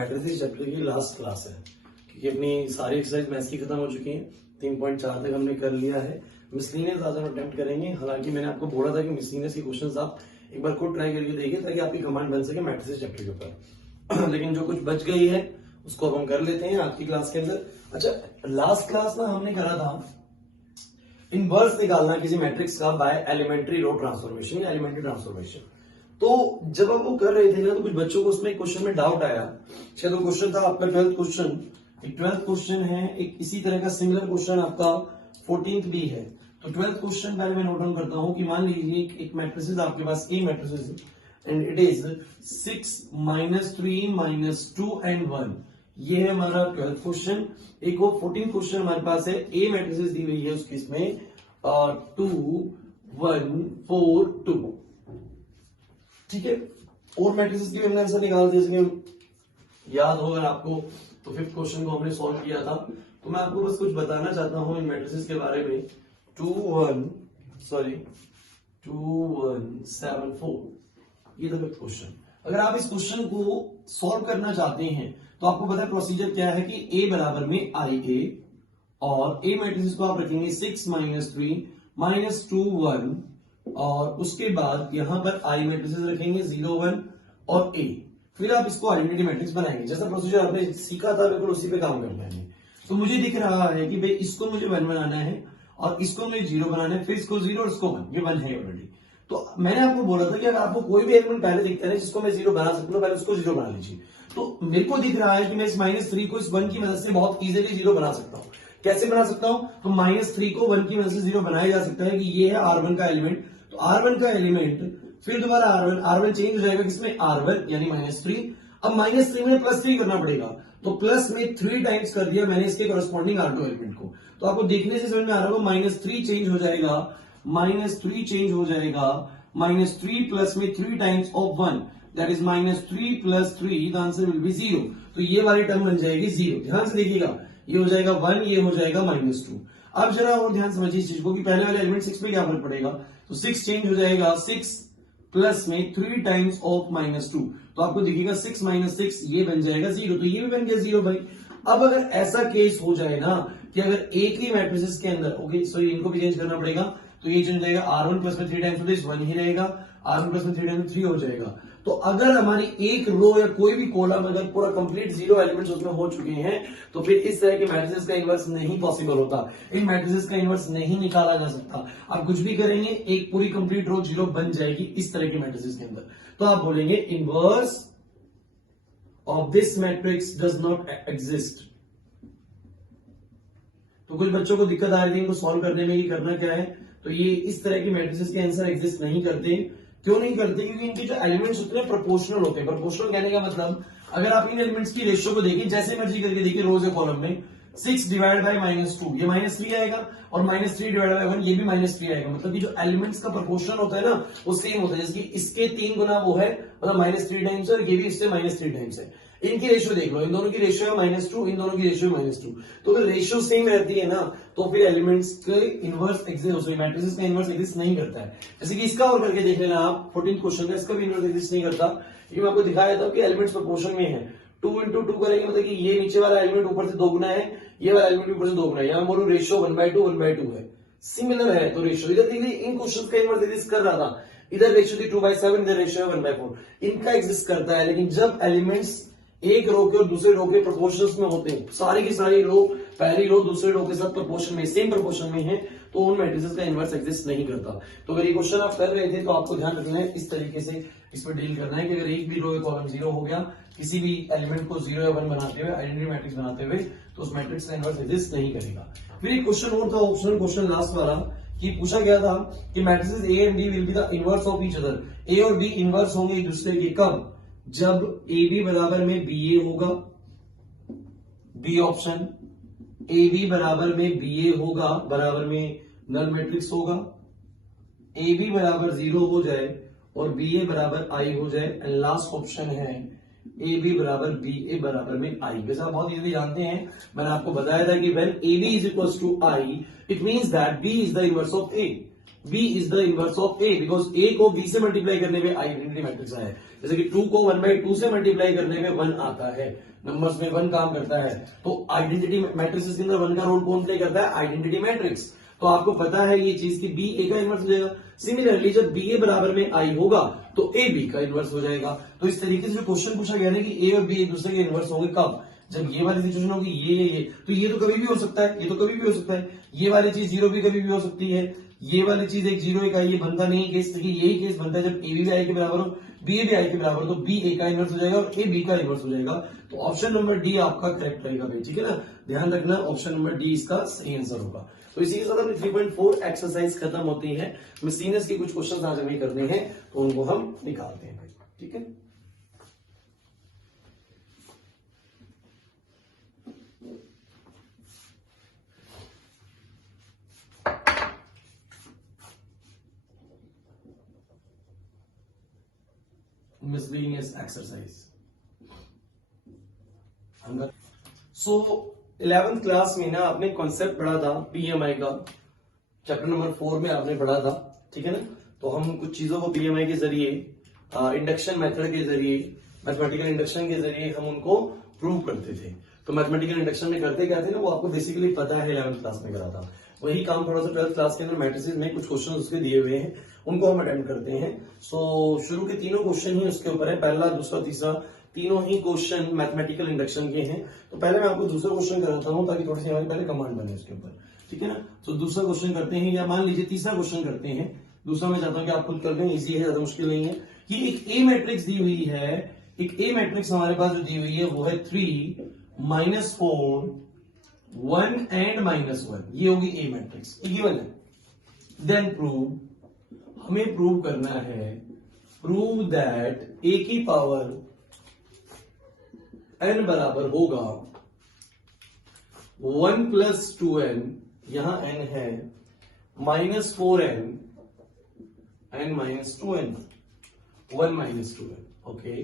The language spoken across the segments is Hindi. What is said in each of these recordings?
मैट्रिसेस चैप्टर की लास्ट क्लास है, क्योंकि अपनी सारी एक्सरसाइज मैथ्स की खत्म हो चुकी है। 3.4 तक हमने कर लिया है। मिसलिनियस आज हम अटेम्प्ट करेंगे। हालांकि मैंने आपको बोला था कि मिसलिनियस के क्वेश्चंस आप एक बार खुद ट्राई करके देखिए, ताकि आपकी कमांड बन सके मैट्रिसेस चैप्टर के ऊपर। लेकिन जो कुछ बच गई है उसको अब हम कर लेते हैं आज की क्लास के अंदर। अच्छा, लास्ट क्लास ना हमने करा था इनवर्स निकालना किसी मैट्रिक्स का बाय एलिमेंट्री रो ट्रांसफॉर्मेशन या एलिमेंट्री ट्रांसफॉर्मेशन। तो जब आप वो कर रहे थे ना, तो कुछ बच्चों को उसमें क्वेश्चन में डाउट आया। शायद वो क्वेश्चन था आपका 12th क्वेश्चन। एक 12th क्वेश्चन है, एक इसी तरह का सिमिलर क्वेश्चन आपका 14th भी है। तो 12th क्वेश्चन पहले मैं नोट डाउन करता हूं कि मान लीजिए एक मैट्रिसेस आपके पास ए matrices and it is 6 -3 -2 and 1। ये है हमारा 12th क्वेश्चन। एक वो 14th क्वेश्चन हमारे पास है, ए मैट्रिसेस दी हुई है उसके इसमें 2 1 4 2। ठीक है, और मैट्रिसेस की हमने आंसर निकाल दिया। जैसे याद हो अगर आपको, तो 5th क्वेश्चन को हमने सॉल्व किया था। तो मैं आपको बस कुछ बताना चाहता हूं इन मैट्रिसेस के बारे में। 2 1 7 4, ये था 5th क्वेश्चन। अगर आप इस क्वेश्चन को सॉल्व करना चाहते हैं तो आपको पता है प्रोसीजर क्या है कि ए बराबर में आई ए, और ए मैट्रिसेस को आप रखेंगे 6 -3 -2 1, और उसके बाद यहां पर आई मैट्रिसेस रखेंगे 0 1 और ए। फिर आप इसको आइडेंटिटी मैट्रिक्स बनाएंगे। जैसा प्रोसीजर आपने सीखा था बिल्कुल उसी पे काम करना है। तो मुझे दिख रहा है कि भाई इसको मुझे 1 बनाना है और इसको मुझे 0 बनाना है, फिर इसको 0 और इसको 1। ये 1 है ऑलरेडी। तो मैंने आपको बोला था कि अगर आपको कोई भी एलिमेंट पहले दिखता है जिसको मैं 0 बना सकता हूं, पहले उसको 0 बना लीजिए। तो मेरे को दिख रहा है कि मैं इस -3 को इस 1 की मदद से बहुत इजीली 0 बना सकता हूं। कैसे बना सकता हूं? तो -3 को 1 की मदद से 0 बनाया जा सकता है कि ये है R1 का एलिमेंट। तो R1 का एलिमेंट, फिर दोबारा R1 चेंज हो जाएगा किसमें? R1 यानी -3। अब -3 में +3 करना पड़ेगा, तो प्लस में 3 टाइम्स कर दिया मैंने इसके कॉरेस्पॉन्डिंग R2 एलिमेंट को। तो आपको देखने से समझ में आ रहा होगा -3 चेंज हो जाएगा, -3 चेंज हो जाएगा, -3 प्लस में 3 times of 1, that is -3 + 3, the answer will be 0। तो ये वाली टर्म बन जाएगी 0। ध्यान से देखिएगा, ये हो जाएगा 1, ये हो जाएगा -2। अब जरा और ध्यान समझिए इस चीज को कि पहले वाले एलिमेंट 6 पे क्या फर्क पड़ेगा। तो 6 चेंज हो जाएगा 6 प्लस में 3 टाइम्स ऑफ -2, तो आपको दिखेगा 6 - 6, ये बन जाएगा 0। तो ये भी बन गया 0 भाई। अब अगर ऐसा केस हो जाए ना कि अगर एक ही मैट्रिसेस के अंदर, ओके सो इनको भी चेंज करना पड़ेगा, तो ये चेंज जाएगा R1 प्लस में 3 टाइम्स तो इस 1 ही रहेगा, R1 प्लस में 3 टाइम्स 3 हो जाएगा। तो अगर हमारी एक रो या कोई भी कॉलम अगर पूरा कंप्लीट 0 एलिमेंट्स उसमें हो चुके हैं, तो फिर इस तरह के मैट्रिसेस का इनवर्स नहीं पॉसिबल होता। इन मैट्रिसेस का इनवर्स नहीं निकाला जा सकता। आप कुछ भी करेंगे, एक पूरी कंप्लीट रो 0 बन जाएगी इस तरह के मैट्रिसेस के अंदर। तो आप बोलेंगे inverse of this matrix does not exist. तो कुछ बच्चों को दिक्कत आ रही थी इनको सॉल्व करने में कि करना क्या है। तो ये इस तरह के मैट्रिसेस के आंसर एग्जिस्ट नहीं करते। क्यों नहीं करते? क्योंकि इनके जो एलिमेंट्स होते हैं प्रोपोर्शनल होते हैं। प्रोपोर्शनल कहने का मतलब, अगर आप इन एलिमेंट्स की रेशियो को देखिए, जैसे मर्जी करके देखिए, रोज या कॉलम में 6 डिवाइड बाय -2, ये -3 आएगा, और -3 डिवाइड बाय 1, ये भी -3 आएगा। मतलब कि जो एलिमेंट्स का प्रोपोर्शन होता है ना, वो सेम होता है। जैसे इसके 3 गुना वो है, मतलब -3 टाइम्स, और ये भी इससे -3 टाइम्स है। इनकी रेशियो देख लो, इन दोनों की रेशियो है -2, इन दोनों की रेशियो है -2। तो अगर रेशियो सेम रहती है ना, तो फिर एलिमेंट्स के इनवर्स एग्जिस्ट हो सकते, मैट्रिसेस का इनवर्स एग्जिस्ट नहीं करता है। जैसे कि इसका और करके देख लेना आप, 14th क्वेश्चन का, इसका भी इनवर्स एग्जिस्ट नहीं करता। क्योंकि मैं आपको दिखाया था कि एलिमेंट्स प्रोपोर्शन में है। 2 × 2 करेंगे, मतलब कि ये नीचे वाला एलिमेंट ऊपर से 2 गुना है, ये वाला एलिमेंट ऊपर से 2 गुना है। यहां बोलूं रेशियो 1/2 1/2 है, सिमिलर है। तो रेशियो इधर देखिए, इन क्वेश्चन का इनवर्स एग्जिस्ट कर रहा था। इधर रेशियो थी 2/7, इधर रेशियो 1/4। इनका एग्जिस्ट करता है। लेकिन जब एलिमेंट्स एक रो के और दूसरे रो के प्रोपोर्शंस में होते हैं, सारी की सारी रो पहली रो दूसरे रो के साथ प्रोपोर्शन में, सेम प्रोपोर्शन में है, तो उन मैट्रिसेस का इनवर्स एग्जिस्ट नहीं करता। तो अगर ये क्वेश्चन आप कर रहे थे तो आपको ध्यान रखना है, इस तरीके से इस पर डील करना है कि अगर एक भी रो या कॉलम 0 हो गया, किसी भी एलिमेंट को 0 या 1 बनाते हुए, आइडेंटिटी मैट्रिक्स बनाते हुए, तो उस मैट्रिक्स का इनवर्स एग्जिस्ट नहीं करेगा। फिर एक क्वेश्चन और था, ऑप्शनल क्वेश्चन लास्ट वाला, कि पूछा गया था कि matrices A and D will be the inverse of each other. A और बी इनवर्स होंगे एक दूसरे के कब? जब ए बी बराबर में बी ए होगा, बी ऑप्शन, ए बी बराबर में बी ए होगा, बराबर में नल मैट्रिक्स होगा, ए बी बराबर 0 हो जाए और बी ए बराबर आई हो जाए, एंड लास्ट ऑप्शन है ए बी बराबर बी ए बराबर में आई। वैसे आप बहुत इजीली जानते हैं, मैंने आपको बताया था कि when A B is equal to I, it means that B is the inverse of A. B is the inverse of A, because A को बी से मल्टीप्लाई करने में आइडेंटिटी मैट्रिक्स है, जैसे कि 2 को 1/2 से मल्टीप्लाई करने में 1 आता है, नंबर्स में 1 काम करता है, तो आइडेंटिटी मैट्रिक्स के अंदर 1 का रोल कौन प्ले करता है? Identity matrix. तो आपको पता है ये चीज कि बी ए का इनवर्स हो जाएगा। सिमिलरली जब बी ए बराबर में आई होगा तो ए बी का इनवर्स हो जाएगा। तो इस तरीके से जो क्वेश्चन पूछा गया ना कि ए और बी एक दूसरे के इनवर्स होंगे कब? जब ये वाली सिचुएशन होगी ये, तो ये तो कभी भी हो सकता है, ये तो कभी भी हो सकता है, ये वाली चीज 0 भी कभी भी हो सकती है, ये वाली चीज एक 0 एक आई, ये बनता नहीं है केस, देखिए यही केस बनता है जब ए भी आई के बराबर हो, बी ए भी आई के बराबर हो, तो बी ए का इनवर्स हो जाएगा और ए बी का इनवर्स हो जाएगा। तो ऑप्शन नंबर डी आपका करेक्ट रहेगा भाई, ठीक है ना, ध्यान रखना ऑप्शन नंबर डी इसका सही आंसर होगा। तो इसी के साथ अपनी 3.4 एक्सरसाइज खत्म होती है। मिसलिनियस के कुछ क्वेश्चन आज हमें करने हैं तो उनको हम निकालते हैं भाई, ठीक है। Miscellaneous exercise. सो 11th क्लास में ना आपने कॉन्सेप्ट पढ़ा था पीएमआई का, चैप्टर नंबर 4 में आपने पढ़ा था, ठीक है ना। तो हम कुछ चीजों को पीएमआई के जरिए, इंडक्शन मेथड के जरिए, मैथमेटिकल इंडक्शन के जरिए हम उनको प्रूव करते थे। तो मैथमेटिकल इंडक्शन में करते क्या थे ना, वो आपको बेसिकली पता है, 11th क्लास में करा था। वही काम थोड़ा सा 12th क्लास के अंदर मैट्रिसेस में कुछ क्वेश्चन उसके दिए हुए हैं, उनको हम अटेम्प्ट करते हैं। सो शुरू के तीनों क्वेश्चन ही उसके ऊपर है, पहला, दूसरा, तीसरा, तीनों ही क्वेश्चन मैथमेटिकल इंडक्शन के हैं। तो पहले मैं आपको दूसरा क्वेश्चन कराता हूं ताकि थोड़ी सी हमारी पहले कमांड बने उसके ऊपर, ठीक है ना। तो दूसरा क्वेश्चन करते हैं, या मान लीजिए तीसरा क्वेश्चन करते हैं। दूसरा मैं चाहता हूं कि आप खुद कर लें, इजी है, ज्यादा मुश्किल नहीं है। कि एक ए मैट्रिक्स दी हुई है, एक ए मैट्रिक्स हमारे पास जो दी हुई है वो है 3, -4, 1 एंड -1, ये होगी ए मैट्रिक्स, गिवन है। देन प्रूव, हमें प्रूव करना है, प्रूव दैट ए की पावर n बराबर होगा 1 + 2n, यहां n है, -4n and -2n, 1 - 2n, okay,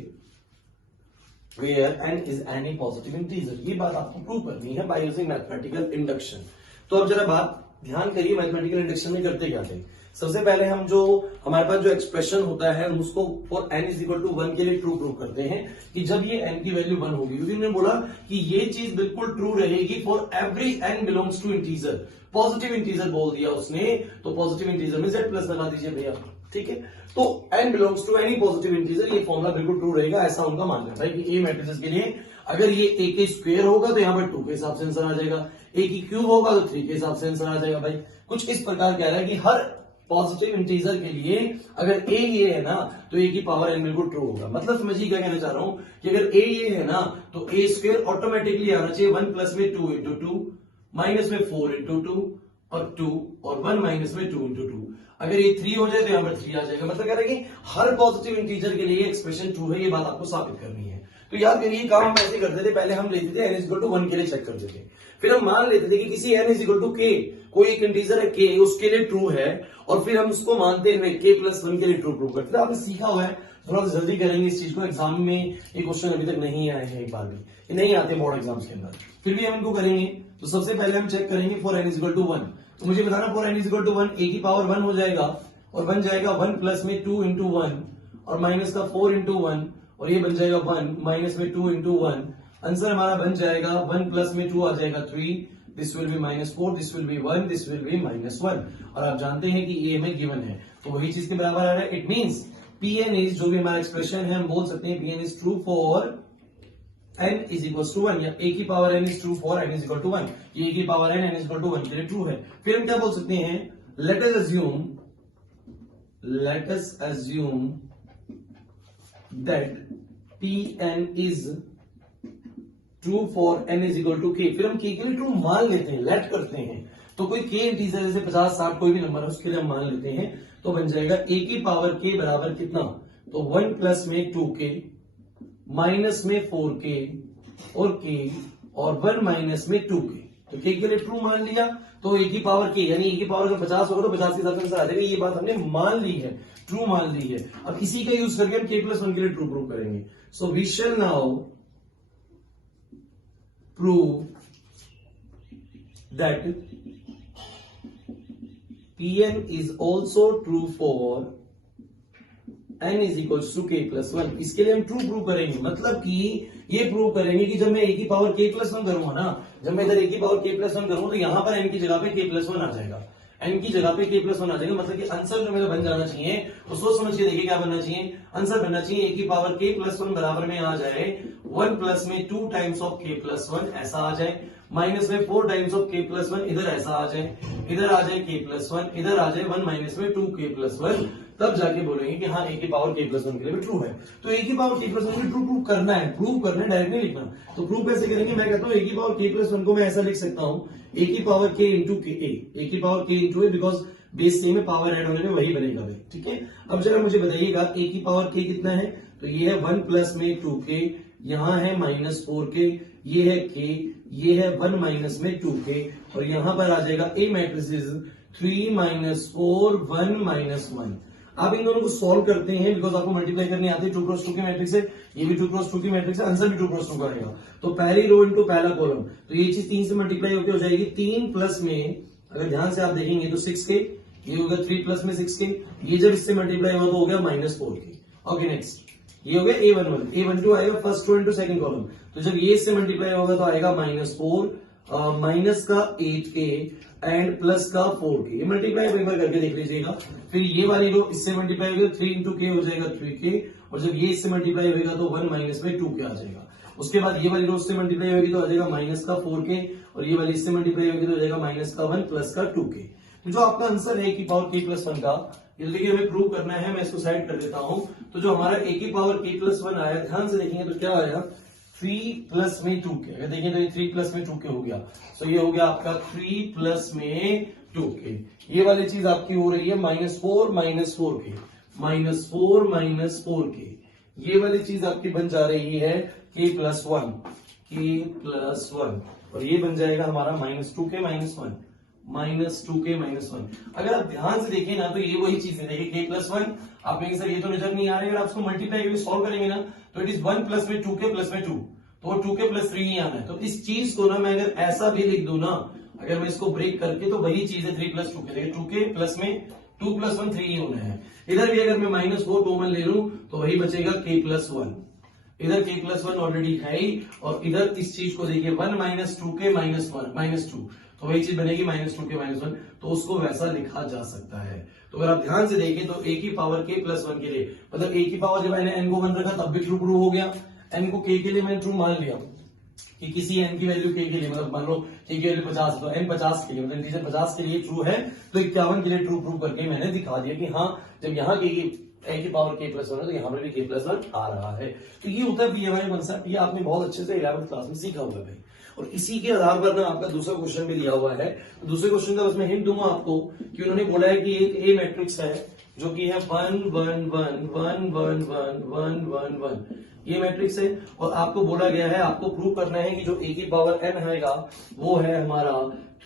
where n is any positive integer। ये बात आपको प्रूव करनी है बाय यूजिंग मैथमेटिकल इंडक्शन। तो अब जरा बात ध्यान करिए, मैथमेटिकल इंडक्शन में करते क्या थे। सबसे पहले हम जो हमारे पास जो एक्सप्रेशन होता है हम उसको फॉर n = 1 के लिए ट्रू प्रूव करते हैं कि जब ये n की वैल्यू 1 होगी, क्योंकि उन्होंने बोला कि ये चीज बिल्कुल ट्रू रहेगी for every n belongs to integer. Positive integer बोल दिया उसने, तो पॉजिटिव इंटीजर में z+ लगा दीजिए भैया, ठीक है। तो n belongs to any positive integer, ये फॉर्मूला बिल्कुल ट्रू रहेगा, ऐसा उनका मानना है कि ए मैट्रिसेस के लिए अगर ये a के स्क्वायर होगा तो यहाँ पर 2 के हिसाब से आंसर आ जाएगा, a की क्यूब होगा तो 3 के हिसाब से आंसर आ जाएगा। भाई कुछ इस प्रकार कह रहा है कि हर पॉजिटिव इंटीजर के लिए अगर a ये है ना तो a की पावर n बिल्कुल ट्रू होगा। मतलब समझिए क्या कहना चाह रहा हूं कि अगर a ये है ना तो a स्क्वायर ऑटोमेटिकली आना चाहिए 1 + में 2 × 2, माइनस में 4 × 2 और 2 और 1 माइनस में 2 × 2। अगर ये 3 हो जाए तो यहां पर 3 आ जाएगा। मतलब कह रहा है कि हर पॉजिटिव इंटीजर के लिए एक्सप्रेशन ट्रू है, ये बात आपको साबित करनी है। तो याद करिए काम हम ऐसे करते थे, पहले हम लेते थे n = 1 के लिए चेक करते थे, फिर हम मान लेते थे कि किसी n = k, कोई एक इंटीजर है k, उसके लिए ट्रू है, और फिर हम उसको मानते हुए k + 1 के लिए ट्रू प्रूव करते थे। आपने सीखा हुआ है, थोड़ा सा जल्दी करेंगे इस चीज को, एग्जाम में ये क्वेश्चन अभी तक नहीं आए हैं, एक बार भी ये नहीं आते बोर्ड एग्जाम्स के अंदर, फिर भी हम इनको करेंगे। तो सबसे पहले हम चेक करेंगे फॉर n = 1, तो मुझे बताना फॉर n = 1 a की पावर 1 हो जाएगा और बन जाएगा 1 + में 2 × 1 और माइनस का 4 × 1 और ये बन जाएगा 1 माइनस में 2 × 1। आंसर हमारा बन जाएगा 1 + में 2 आ जाएगा 3, this will be -4, this will be 1, this will be -1। और आप जानते हैं कि ये हमें गिवन है तो वही चीज के बराबर आ रहा है। इट मींस Pn इज, जो भी हमारा एक्सप्रेशन है हम बोल सकते हैं Pn is true for n = 1, या a की power n is true for n = 1, ये a की पावर n = 1 के लिए ट्रू है। फिर हम क्या बोल सकते हैं, late us assume that Pn is true for n = k। फिर हम k के लिए ट्रू मान लेते हैं, लेट करते हैं, तो कोई k इंटीजर जैसे 50, 60 कोई भी नंबर है उसके लिए हम मान लेते हैं, तो बन जाएगा a की पावर k बराबर कितना, तो 1 + में 2k माइनस में 4k और k और 1 माइनस में 2k। तो k के लिए ट्रू मान लिया, तो a की पावर k, यानी a की पावर अगर 50 होगा तो 50 के हिसाब से आंसर आ जाएगा। ये बात हमने मान ली है, ट्रू मान ली है। अब इसी का यूज करके हम k + 1 के लिए ट्रू प्रूव करेंगे। So we shall now prove that Pn is also true for n is equals to k plus 1। इसके लिए हम ट्रू प्रूव करेंगे, मतलब कि ये प्रूव करेंगे कि जब मैं a की पावर k प्लस 1 करूंगा ना, जब मैं इधर a की पावर k प्लस 1 करूंगा तो यहां पर n की जगह पे k प्लस 1 आ जाएगा, n की जगह पे k प्लस 1 आ जाएगा। मतलब कि आंसर जो मेरा बन जाना चाहिए तो सोच समझ के देखिए क्या बनना चाहिए। आंसर बनना चाहिए a की पावर k प्लस 1 बराबर में आ जाए 1 प्लस में 2 टाइम्स ऑफ k प्लस 1 ऐसा आ जाए, माइनस में 4 टाइम्स ऑफ k प्लस 1 इधर ऐसा आ जाए, इधर आ जाए k प्लस 1, इधर आ जाए 1 माइनस में 2 k प्लस 1, तब जाके बोलेंगे कि हाँ a की पावर k प्लस 1 के लिए भी ट्रू है। तो a की पावर k प्लस 1 के लिए ट्रू प्रूव करना है, प्रूव करना है, डायरेक्ट नहीं लिखना। तो प्रूव कैसे करेंगे, मैं कहता हूँ a की पावर k प्लस 1 को मैं ऐसा लिख सकता हूँ a की पावर k इंटू a की पावर k into a, because base same में पावर ऐड होने में वही बनेगा भाई, ठीक है। अब जरा मुझे बताइएगा a की पावर k कितना है, तो ये है 1 प्लस में 2k, यहाँ है माइनस 4k, ये है k, ये है 1 माइनस में 2k, और यहां पर आ जाएगा a मैट्रिसेस 3 माइनस 4 1 माइनस 1। आप इन दोनों को सॉल्व करते हैं, बिकॉज आपको मल्टीप्लाई करने आती है, 2 क्रॉस 2 की मैट्रिक्स है, ये भी 2 क्रॉस 2 की मैट्रिक्स है, आंसर भी 2 क्रॉस 2 का रहेगा। तो पहली रो इनटू पहला कॉलम, तो ये चीज 3 से मल्टीप्लाई होकर हो जाएगी 3 प्लस में, अगर ध्यान से आप देखेंगे तो 6k, ये होगा 3 प्लस में 6k, ये जब इससे मल्टीप्लाई हुआ तो हो गया माइनस 4k। ओके नेक्स्ट, ये हो गया a12 आएगा first row into second column, तो जब ये इससे मल्टीप्लाई होगा तो आएगा माइनस 4, माइनस का 8k एंड प्लस का 4k, ये मल्टीप्लाई एक बार करके देख लीजिएगा। फिर ये वाली रो इससे मल्टीप्लाई होगी 3 इंटू k हो जाएगा 3k, और जब ये इससे मल्टीप्लाई होगा तो 1 माइनस में 2k आ जाएगा। उसके बाद ये वाली रो इससे मल्टीप्लाई होगी तो आ जाएगा माइनस का 4k, और ये वाली इससे मल्टीप्लाई होगी तो आ जाएगा माइनस का 1 प्लस का 2k। तो जो आपका आंसर है a की पावर k प्लस 1 का, जल्दी कि हमें प्रूव करना है, मैं इसको साइड कर देता हूं। तो जो हमारा a की पावर k प्लस 1 आया, ध्यान से देखेंगे तो क्या आया 3 प्लस में 2k, अगर देखें तो ये 3 प्लस में 2k हो गया, तो ये हो गया आपका 3 प्लस में 2k। ये वाली चीज आपकी हो रही है minus 4 minus 4k, minus 4 minus 4k, ये वाली चीज आपकी बन जा रही है k प्लस 1, k प्लस 1, और ये बन जाएगा हमारा minus 2k minus 1, minus 2k minus 1। अगर आप ध्यान से देखें ना तो ये वही चीज है, देखिए k प्लस 1, आप कहेंगे सर ये तो नजर नहीं आ रहा है, अगर आप उसको मल्टीप्लाई करके सॉल्व करेंगे ना तो इट इज 1 प्लस में 2k प्लस में 2, तो 2k प्लस 3 ही आना है। तो इस चीज को ना मैं अगर ऐसा भी लिख दूं ना, अगर मैं इसको ब्रेक करके, तो वही चीज है 3 प्लस 2k, देखिए 2k प्लस में 2 प्लस 1 3 ही होना है। इधर भी अगर मैं माइनस 4 कॉमन ले लूं तो वही बचेगा k प्लस 1, इधर k प्लस 1 ऑलरेडी है ही, और इधर इस चीज को देखिए 1 माइनस 2k माइनस 1 माइनस 2, तो वही चीज बनेगी माइनस 2k माइनस 1, तो उसको वैसा लिखा जा सकता है। तो अगर आप ध्यान से देखें तो a की पावर k प्लस 1 के लिए, मतलब a की पावर जब मैंने n को 1 रखा तब भी ट्रू प्रूव हो गया, n को k के लिए मैंने ट्रू मान लिया कि किसी n की वैल्यू k के लिए, मतलब मान लो k की वैल्यू 50 तो n 50 के लिए, मतलब इंटीजर 50 के लिए ट्रू है, तो 51 के लिए ट्रू प्रूव करके मैंने दिखा दिया कि हाँ जब यहाँ a की पावर k प्लस 1 है तो यहाँ पर भी k प्लस 1 आ रहा है। तो ये होता है पीएमआई कॉन्सेप्ट, ये आपने बहुत अच्छे से 11th क्लास में सीखा हुआ है भाई। और इसी के आधार पर ना आपका दूसरा क्वेश्चन भी दिया हुआ है, तो दूसरे क्वेश्चन का बस मैं हिंट दूंगा आपको कि उन्होंने बोला है कि एक ए मैट्रिक्स है जो कि है 1 1 1 1 1 1 1 1 1, ये मैट्रिक्स है, और आपको बोला गया है आपको प्रूव करना है कि जो a की पावर n आएगा वो है हमारा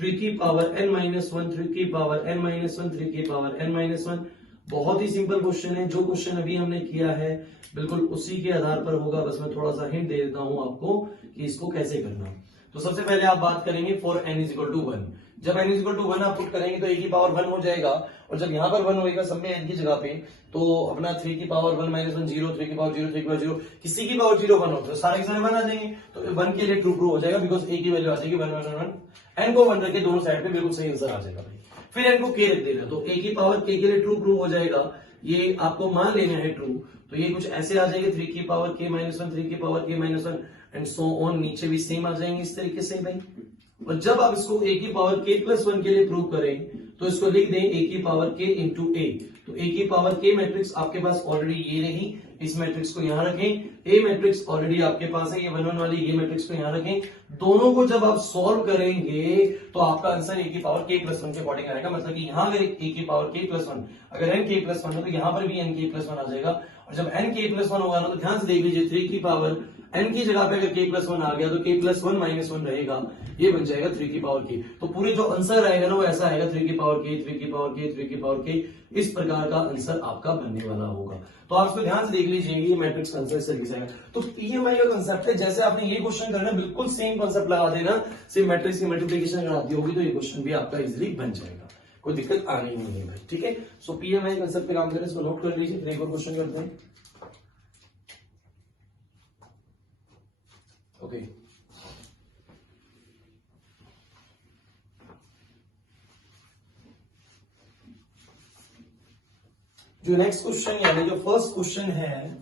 3 की पावर n माइनस 1, 3 की पावर n माइनस 1, 3 की पावर n माइनस 1। बहुत ही सिंपल क्वेश्चन है, जो क्वेश्चन अभी हमने किया है बिल्कुल उसी के आधार पर होगा, बस मैं थोड़ा सा हिंट दे देता हूं आपको कि इसको कैसे करना। तो सबसे पहले आप बात करेंगे for n is equal to 1, जब n इज इक्वल टू 1 आप पुट करेंगे तो a की पावर 1 हो जाएगा, और जब यहां पर 1 होगा सब में n की जगह पे, तो अपना 3 की पावर 1 माइनस 1 0, 3 की पावर 0, 3 की पावर 0, किसी की पावर 0 1 हो तो सारे के सारे 1 आ जाएंगे, तो 1 के लिए ट्रू प्रूव हो जाएगा, बिकॉज a की वैल्यू आ जाएगी 1 1 1, n को 1 रख के दोनों साइड पे बिल्कुल सही आंसर आ जाएगा भाई। फिर n को k रख देना, तो a की पावर k के लिए ट्रू प्रूव हो जाएगा, ये आपको मान लेना है ट्रू, तो ये कुछ ऐसे आ जाएंगे 3 की पावर k माइनस 1, 3 की पावर k minus 1 and so on, नीचे भी सेम आ जाएंगे इस तरीके से भाई। और जब आप इसको a की पावर k प्लस 1 के लिए प्रूव करें तो इसको लिख दें a की पावर k इंटू a, तो a की पावर k मैट्रिक्स आपके पास ऑलरेडी ये रही, इस मैट्रिक्स को यहां रखें, a मैट्रिक्स ऑलरेडी आपके पास है, ये 1 1 वाली ये मैट्रिक्स को यहां रखें, दोनों को जब आप सॉल्व करेंगे तो आपका आंसर a की पावर k प्लस 1 के अकॉर्डिंग आएगा, मतलब कि यहां अगर a की पावर k प्लस 1, अगर n k प्लस 1 है तो यहां पर भी n k प्लस 1 आ जाएगा, और जब n k प्लस 1 होगा ना तो ध्यान से देख लीजिए 3 की पावर n की जगह पे अगर k प्लस 1 आ गया तो k प्लस 1 माइनस 1 रहेगा, ये बन जाएगा 3 की पावर k। तो पूरी जो आंसर आएगा ना वो ऐसा आएगा 3 की पावर k 3 की पावर k 3 की पावर k, इस प्रकार का आंसर आपका बनने वाला होगा। तो आप इसको ध्यान से देख लीजिए, ये मैट्रिक्स आंसर इस तरीके से आएगा। तो पीएमआई का कांसेप्ट है, जैसे आपने ये क्वेश्चन करना बिल्कुल सेम कांसेप्ट लगा देना, सिर्फ मैट्रिक्स की मल्टीप्लिकेशन अगर आती होगी तो ये क्वेश्चन भी आपका इजीली बन जाएगा। कोई दिक्कत आनी नहीं है भाई, ठीक है। सो पीएमआई कंसेप्ट पे काम करें, इसको नोट कर लीजिए। फिर एक और क्वेश्चन करते हैं। ओके, जो नेक्स्ट क्वेश्चन यानी जो फर्स्ट क्वेश्चन है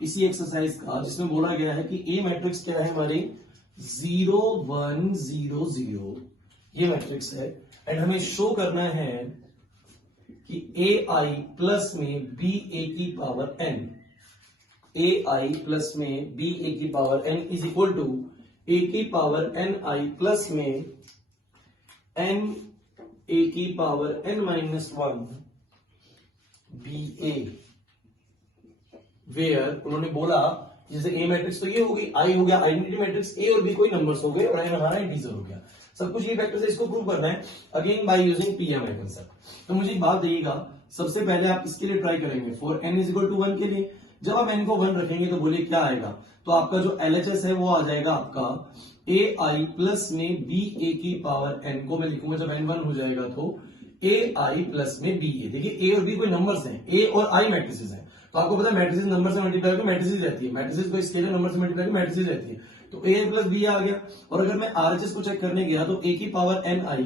इसी एक्सरसाइज का, जिसमें बोला गया है कि ए मैट्रिक्स क्या है हमारी 0 1 0 0, ये मैट्रिक्स है। एंड हमें शो करना है कि ए आई प्लस में बी ए की power n, A I plus में बी ए की power n is equal to A की पावर एन आई प्लस में एन ए की power n -1 B A, where उन्होंने बोला जैसे ए मैट्रिक्स तो ये हो गई, आई हो गया आइडेंटिटी मैट्रिक्स, ए और बी कोई नंबर्स हो गए और एन हमारा इंटीजर हो गया। सब कुछ ये फैक्टर से इसको प्रूव करना है again by using PMI concept. तो मुझे एक बात देखिएगा, सबसे पहले आप इसके लिए ट्राई करेंगे for n is equal to 1 के लिए। जब आप n को 1 रखेंगे तो बोलिए क्या आएगा, तो आपका जो LHS है वो आ जाएगा आपका ए आई प्लस में बी ए की पावर n को मैं लिखूंगा जब n 1 हो जाएगा तो ए आई प्लस में बी ए। देखिए ए और बी कोई नंबर्स हैं, ए और आई मैट्रिसेस हैं, तो आपको पता है मैट्रिसेस नंबर से मल्टीप्लाई करके मैट्रिसेस रहती है, मैट्रिसेस को स्केलर नंबर से मल्टीप्लाई करके मैट्रिसेस रहती है। तो ए प्लस बी आ गया। और अगर मैं आरएचएस को चेक करने गया तो ए की पावर एन आई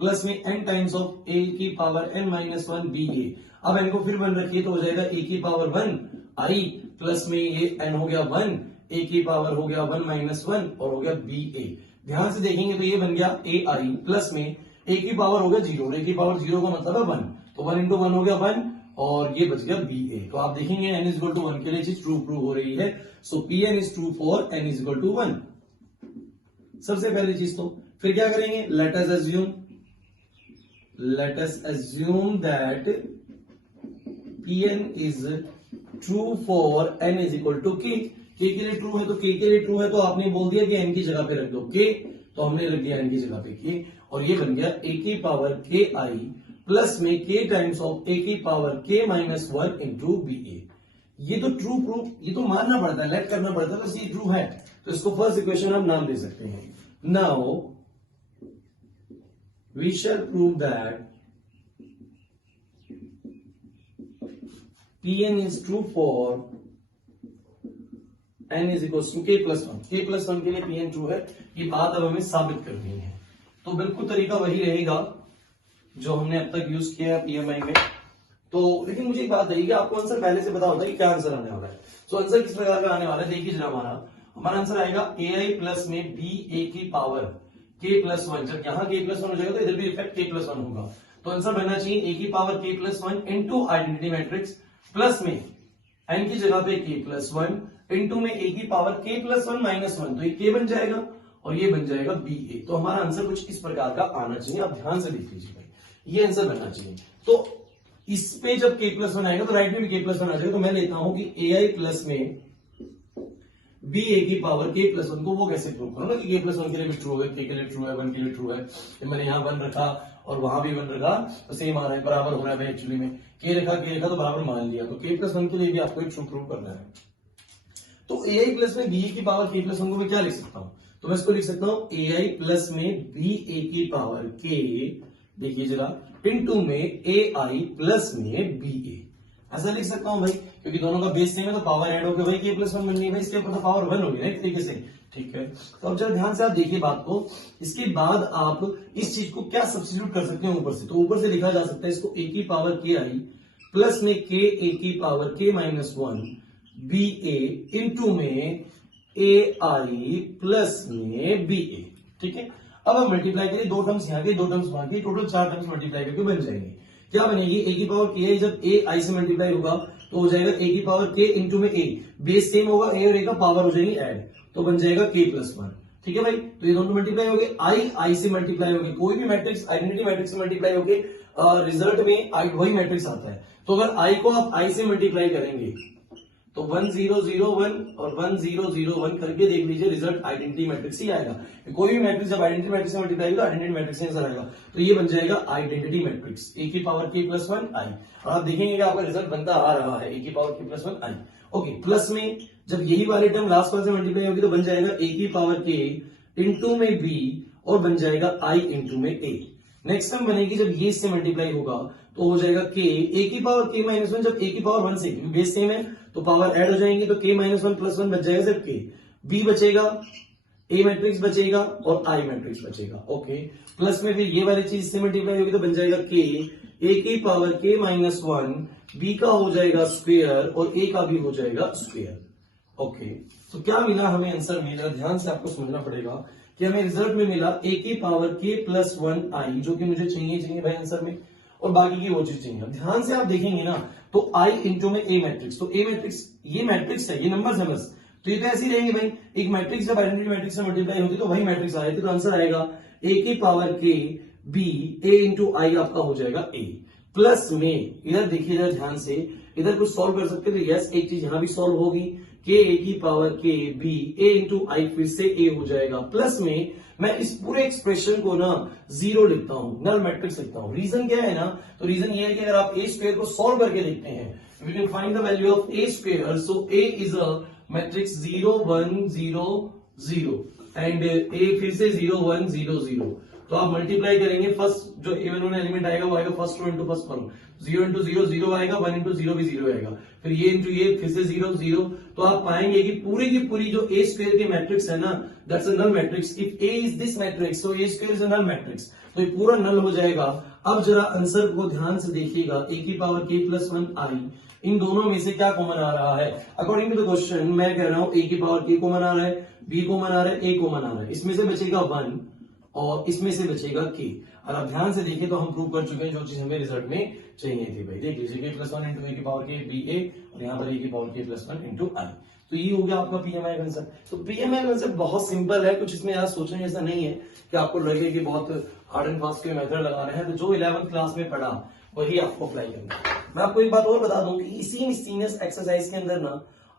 प्लस में एन टाइम्स ऑफ ए की पावर एन -1 बी ए। अब एन को फिर 1 रखिए तो हो जाएगा ए की पावर 1 आई प्लस में ये एन हो गया 1, ए की पावर हो गया 1 -1 और हो गया बी ए। ध्यान से देखेंगे तो ये बन गया ए आई प्लस में ए की पावर हो गया 0 और ए की पावर 0 का मतलब है 1, तो 1 into 1 हो गया 1 और ये बच गया बी ए। तो आप देखेंगे n इज इक्वल टू 1 के लिए चीज ट्रू प्रूव हो रही है। So P n is true for n is equal to 1। सबसे पहली चीज तो फिर क्या करेंगे, let us assume that P n is true for n is equal to k। के लिए ट्रू है तो k के लिए ट्रू है तो आपने बोल दिया कि n की जगह पे रख दो k, तो हमने रख दिया n की जगह पे k और ये बन गया a की पावर k आई प्लस में k टाइम्स ऑफ a की पावर k -1 इंटू बी ए। ये तो ट्रू प्रूफ, ये तो मानना पड़ता है, लेट करना पड़ता है, तो ये ट्रू है। तो इसको फर्स्ट इक्वेशन हम नाम दे सकते हैं। Now we shall prove that Pn is true for n is equal to k plus 1। k plus 1 के लिए Pn ट्रू है, ये बात अब हमें साबित करनी है। तो बिल्कुल तरीका वही रहेगा जो हमने अब तक यूज किया है पीएमआई में। तो लेकिन मुझे एक बात है कि आपको आंसर पहले से पता होता है कि क्या आंसर आने वाला है। तो आंसर किस प्रकार का आने वाला है, देखिए जरा हमारा आंसर आएगा ए आई प्लस में बी ए की पावर के प्लस 1। जब यहाँ के प्लस 1 हो जाएगा तो इधर भी इफेक्ट के प्लस 1 होगा। तो आंसर बनना चाहिए ए की पावर के plus 1 into identity matrix plus में एन की जगह पे के प्लस 1 इंटू में ए की पावर के प्लस 1 -1, तो ये के बन जाएगा और ये बन जाएगा बी ए। तो हमारा आंसर कुछ इस प्रकार का आना चाहिए। आप ध्यान से देख लीजिए भाई, ये आंसर बनना चाहिए। तो इस पे जब k प्लस 1 आएगा तो राइट में भी k प्लस 1 आ जाएगा। तो मैं लेता हूं कि ए आई प्लस में बी ए की पावर k प्लस 1 को वो कैसे प्रूव करूंगा कि k प्लस 1 के लिए भी ट्रू है, k के लिए ट्रू है, 1 के लिए ट्रू है। तो मैंने यहां 1 रखा और वहां भी 1 रखा तो सेम आ रहा है, बराबर हो रहा है। एक्चुअली में k रखा तो बराबर मान लिया। तो k प्लस 1 के लिए भी आपको एक ट्रू प्रूव करना है। तो ए आई प्लस में बी ए की पावर k प्लस 1 को मैं क्या लिख सकता हूं, तो मैं इसको लिख सकता हूं ए आई प्लस में बी ए की पावर k, देखिए जरा, इनटू में ए आई प्लस में बी ए। ऐसा लिख सकता हूं भाई, क्योंकि दोनों का बेस सेम है तो पावर ऐड होकर भाई k प्लस 1 बन गई भाई, इसके ऊपर तो पावर 1 होगी ना एक तरीके से, ठीक है। तो अब जरा ध्यान से आप देखिए बात को। इसके बाद आप इस चीज को क्या सब्स्टिट्यूट कर सकते हैं ऊपर से, तो ऊपर से लिखा जा सकता है इसको ए की पावर के आई प्लस में के ए की पावर के -1 बी ए इंटू में ए आई प्लस में बी ए, ठीक है। अब हम मल्टीप्लाई करिए, दो टर्म्स यहाँ के, दो टर्म्स वहां के, टोटल 4 टर्म्स मल्टीप्लाई करके बन जाएंगे। क्या बनेगी, ए की पावर के आई जब ए आई से मल्टीप्लाई होगा तो हो जाएगा ए की पावर के इंटू में ए, बेस सेम होगा, ए और ए का पावर हो जाएगी ऐड, तो बन जाएगा के प्लस 1, ठीक है भाई। तो ये दोनों मल्टीप्लाई हो गए, आई से मल्टीप्लाई हो गए, कोई भी मैट्रिक्स आइडेंटिटी मैट्रिक्स से मल्टीप्लाई हो गए, रिजल्ट में वही मैट्रिक्स आता है। तो अगर आई को आप आई से मल्टीप्लाई करेंगे तो 1001 और 1001 करके देख लीजिए, रिजल्ट आइडेंटिटी मैट्रिक्स ही आएगा। कोई भी मैट्रिक्स जब आइडेंटिटी मैट्रिक्स से मल्टीप्लाई होगा आइडेंटिटी मैट्रिक्स से आंसर आएगा। तो ये बन जाएगा आइडेंटिटी मैट्रिक्स ए की पावर के प्लस 1 आई, और आप देखेंगे कि आपका रिजल्ट बनता आ रहा है ए की पावर के प्लस 1 आई। ओके, प्लस में जब यही वाले टर्म लास्ट वाले से मल्टीप्लाई होगी तो बन जाएगा ए की पावर के इंटू में बी और बन जाएगा i इंटू में a। नेक्स्ट टर्म बनेगी जब ये इससे मल्टीप्लाई होगा तो हो जाएगा k, a की पावर k माइनस वन, जब a की पावर 1 से बेस सेम है तो पावर ऐड हो जाएंगी, तो k minus one plus one बच जाएगा सिर्फ k, b बचेगा, a मैट्रिक्स बचेगा और i मैट्रिक्स बचेगा। ओके, प्लस में फिर ये वाली चीज से मल्टीप्लाई होगी तो बन जाएगा k, a की पावर k माइनस वन, b का हो जाएगा स्क्वायर और a का भी हो जाएगा स्क्वायर। ओके, तो क्या मिला हमें आंसर में, जरा ध्यान से आपको समझना पड़ेगा कि हमें रिजल्ट में मिला a की पावर k प्लस वन i, जो कि मुझे चाहिए भाई आंसर में, और बाकी की वो चीज चाहिए। ध्यान से आप देखेंगे ना तो i इंटू में a मैट्रिक्स, तो a मैट्रिक्स ये मैट्रिक्स है, ये नंबर्स है बस, तो ये तो ऐसे ही रहेंगे भाई। एक मैट्रिक्स जब आइडेंटिटी मैट्रिक्स से मल्टीप्लाई होती तो वही मैट्रिक्स आ जाती, तो आंसर आएगा a की पावर k b a into I आपका हो जाएगा a। प्लस में इधर देखिए जरा ध्यान से, इधर कुछ सॉल्व कर सकते थे, यस एक चीज यहां भी सॉल्व होगी, k a की पावर k b a into I फिर से a हो जाएगा। प्लस में मैं इस पूरे एक्सप्रेशन को ना जीरो लिखता हूं, नल मैट्रिक्स लिखता हूं। रीजन क्या है ना, तो रीजन ये है कि अगर आप a स्क्वायर को सॉल्व करके देखते हैं, we can find the value of a square, so a is a matrix 0 1 0 0 and a फिर से 0 1 0 0, तो आप मल्टीप्लाई करेंगे, फर्स्ट जो इवन वन एलिमेंट आएगा वो आएगा first row into first column, 0 into 0 0 आएगा, 1 इंटू 0 भी 0 आएगा, फिर ये इंटू ये फिर से 0 0, तो आप पाएंगे कि पूरी की पूरी जो a स्क्वायर की मैट्रिक्स है ना, that's a null matrix. If a is this matrix तो a square is a null matrix, तो ये पूरा नल हो जाएगा। अब जरा आंसर को ध्यान से देखिएगा, a की पावर k प्लस वन i, इन दोनों में से क्या कॉमन आ रहा है? अकॉर्डिंग टू द क्वेश्चन मैं कह रहा हूं a की पावर k कॉमन आ रहा है, b कॉमन आ रहा है, a कॉमन आ रहा है, इसमें से बचेगा 1 और इसमें से बचेगा k। और आप ध्यान से देखिए तो हम प्रूव कर चुके हैं जो चीज हमें रिजल्ट में चाहिए थी भाई। देख लीजिए k plus one into a की पावर k b a और यहाँ पर a की पावर k plus one into I, तो ये हो गया आपका पीएमआई कंसेप्ट। तो पीएमआई कंसेप्ट बहुत सिंपल है, कुछ इसमें यार सोचने जैसा नहीं है कि आपको लगे कि बहुत हार्ड एंड फास्ट के मेथड लगा रहे हैं, तो जो 11th क्लास में पढ़ा वही आपको अप्लाई करना है। मैं आपको एक बात और बता दूं कि इसी मिसलेनियस एक्सरसाइज के अंदर ना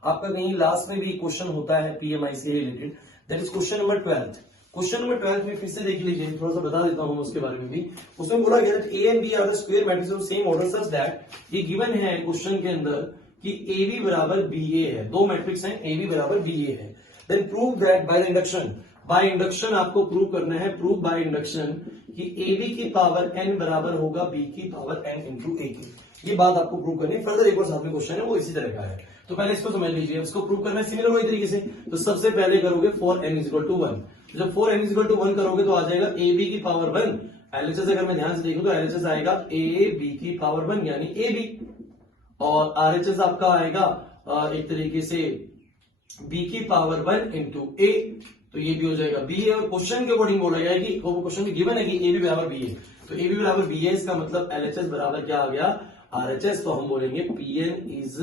आपका कहीं लास्ट में भी क्वेश्चन होता है पीएमआई से related, that is question number 12। Question number 12 में फिर से देख लीजिए, थोड़ा सा बता देता हूं उसके बारे में भी। उसमें बोला गया A and B are the square matrix of same order such that, ये गिवन है क्वेश्चन के अंदर कि ए बी बराबर बी ए है, दो मैट्रिक्स हैं ए बी बराबर बी ए है। Then prove that by induction, by induction आपको प्रूव करना है, प्रूव बाय इंडक्शन कि ए बी की पावर एन बराबर होगा बी की पावर एन इंटू ए की। ये बात आपको प्रूव करनी है। फर्दर एक और साथ में क्वेश्चन है वो इसी तरह का है, तो पहले इसको समझ लीजिए। इसको प्रूव करना है सिमिलर वही तरीके से, तो सबसे पहले करोगे for n is equal to 1, जब for n is equal to 1 करोगे तो आ जाएगा ए बी की पावर 1, एलएचएस अगर मैं ध्यान से देखूं तो एलएचएस आएगा ए बी की पावर 1 यानी ए बी, और आरएचएस आपका आएगा एक तरीके से b की पावर 1 इंटू ए, तो ये भी हो जाएगा b है। और क्वेश्चन के अकॉर्डिंग बोला गया है कि वो क्वेश्चन में गिवन है कि ए बी बराबर बी है, तो ए बी बराबर बी है, इसका मतलब एलएचएस बराबर क्या आ गया आरएचएस, तो हम बोलेंगे pn is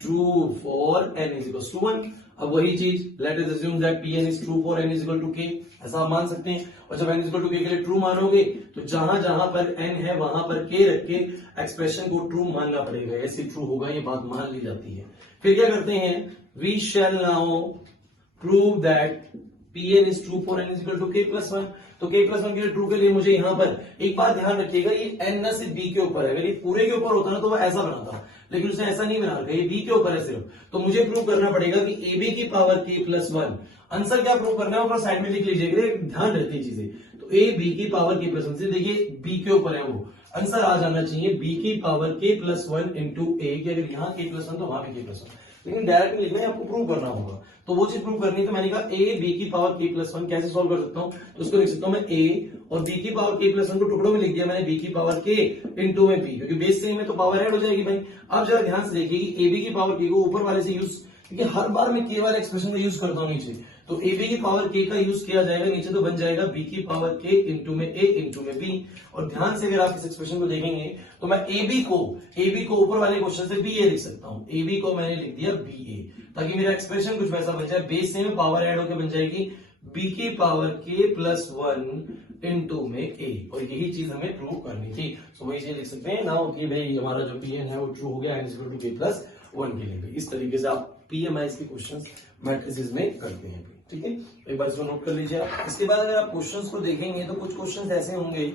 true for n is equal to 1। अब वही चीज let us assume that pn is true for n is equal to k, ऐसा आप मान सकते हैं। और जब n is equal to k के लिए ट्रू मानोगे तो जहां जहां पर n है वहां पर k रख के एक्सप्रेशन को ट्रू मानना पड़ेगा, ऐसे ट्रू होगा ये बात मान ली जाती है। फिर क्या करते हैं, we shall now prove that pn is true for n is equal to k plus 1, तो k प्लस 1 के लिए ट्रू के लिए मुझे यहां पर एक बात ध्यान रखिएगा, ये n ना सिर्फ b के ऊपर है, अगर ये पूरे के ऊपर होता ना तो वो ऐसा बनाता, लेकिन उसने ऐसा नहीं बना रखा, ये b के ऊपर है सिर्फ, तो मुझे प्रूव करना पड़ेगा कि ab की पावर k प्लस 1। आंसर क्या प्रूव करना है ऊपर साइड में लिख लीजिएगा, ध्यान रखते हैं चीजें। तो ab की पावर k प्लस 1 से देखिए b के ऊपर है, वो आंसर आ जाना चाहिए b की पावर k प्लस 1 इंटू a, कि अगर यहाँ k प्लस 1 तो वहां भी k प्लस 1, लेकिन डायरेक्ट लिखना है आपको प्रूव करना होगा, तो वो चीज प्रूव करनी है। तो मैंने कहा a b की पावर k प्लस 1 कैसे सॉल्व कर सकता हूं, तो उसको लिख सकता हूं मैं a और b की पावर k प्लस 1 को टुकड़ों में लिख दिया मैंने b की पावर k इंटू में b, क्योंकि बेस सेम है तो पावर ऐड हो जाएगी भाई। अब जरा ध्यान से देखिए कि ab की पावर k को ऊपर वाले से यूज, क्योंकि हर बार मैं k वाले एक्सप्रेशन का यूज करता हूं नीचे, तो ab की पावर k का यूज किया जाएगा नीचे, तो बन जाएगा b की पावर k इंटू में a इंटू में b। और ध्यान से अगर आप इस एक्सप्रेशन को देखेंगे तो मैं ab को ऊपर वाले क्वेश्चन से ba लिख सकता हूं, ab को मैंने लिख दिया ba, ताकि मेरा एक्सप्रेशन कुछ वैसा बन जाए, बेस से में पावर ऐड होकर बन जाएगी b की पावर k प्लस 1 इंटू में a, और यही चीज हमें प्रूव करनी थी। सो वही चीज लिख सकते हैं ना कि भाई हमारा जो pn है वो ट्रू हो गया n is equal to k plus 1 के लिए भी। इस तरीके से आप पीएमआईज के क्वेश्चंस मैट्रिसेस में करते हैं, ठीक है, एक बार इसको नोट कर लीजिए आप। इसके बाद अगर आप क्वेश्चंस को देखेंगे तो कुछ क्वेश्चंस ऐसे होंगे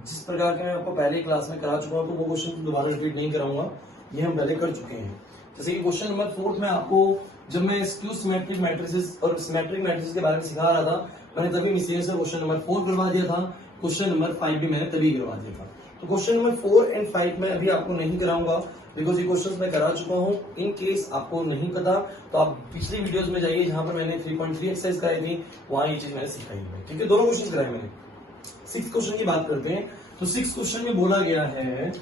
जिस प्रकार के मैं आपको पहले क्लास में करा चुका हूं, तो वो क्वेश्चन दोबारा रिपीट नहीं कराऊंगा, ये हम पहले कर चुके हैं। जैसे कि क्वेश्चन नंबर 4 में आपको जब मैं स्क्यू सिमेट्रिक मैट्रिसेस और सिमेट्रिक मैट्रिसेस के बारे में सिखा रहा था, मैंने तभी मिसलेनियस से क्वेश्चन नंबर 4 करवा दिया था, क्वेश्चन नंबर 5 भी मैंने तभी करवा दिया था। तो क्वेश्चन नंबर 4 एंड 5 में अभी आपको नहीं कराऊंगा, बिकॉज ये क्वेश्चंस मैं करा चुका हूं। इन केस आपको नहीं पता तो आप पिछली वीडियोस में जाइए, जहां पर मैंने 3.3 एक्सरसाइज कराई थी, वहां ये चीज मैंने सिखाई है। ठीक है, दोनों क्वेश्चन कराए मैंने। 6th क्वेश्चन की बात करते हैं। तो 6th क्वेश्चन में बोला गया है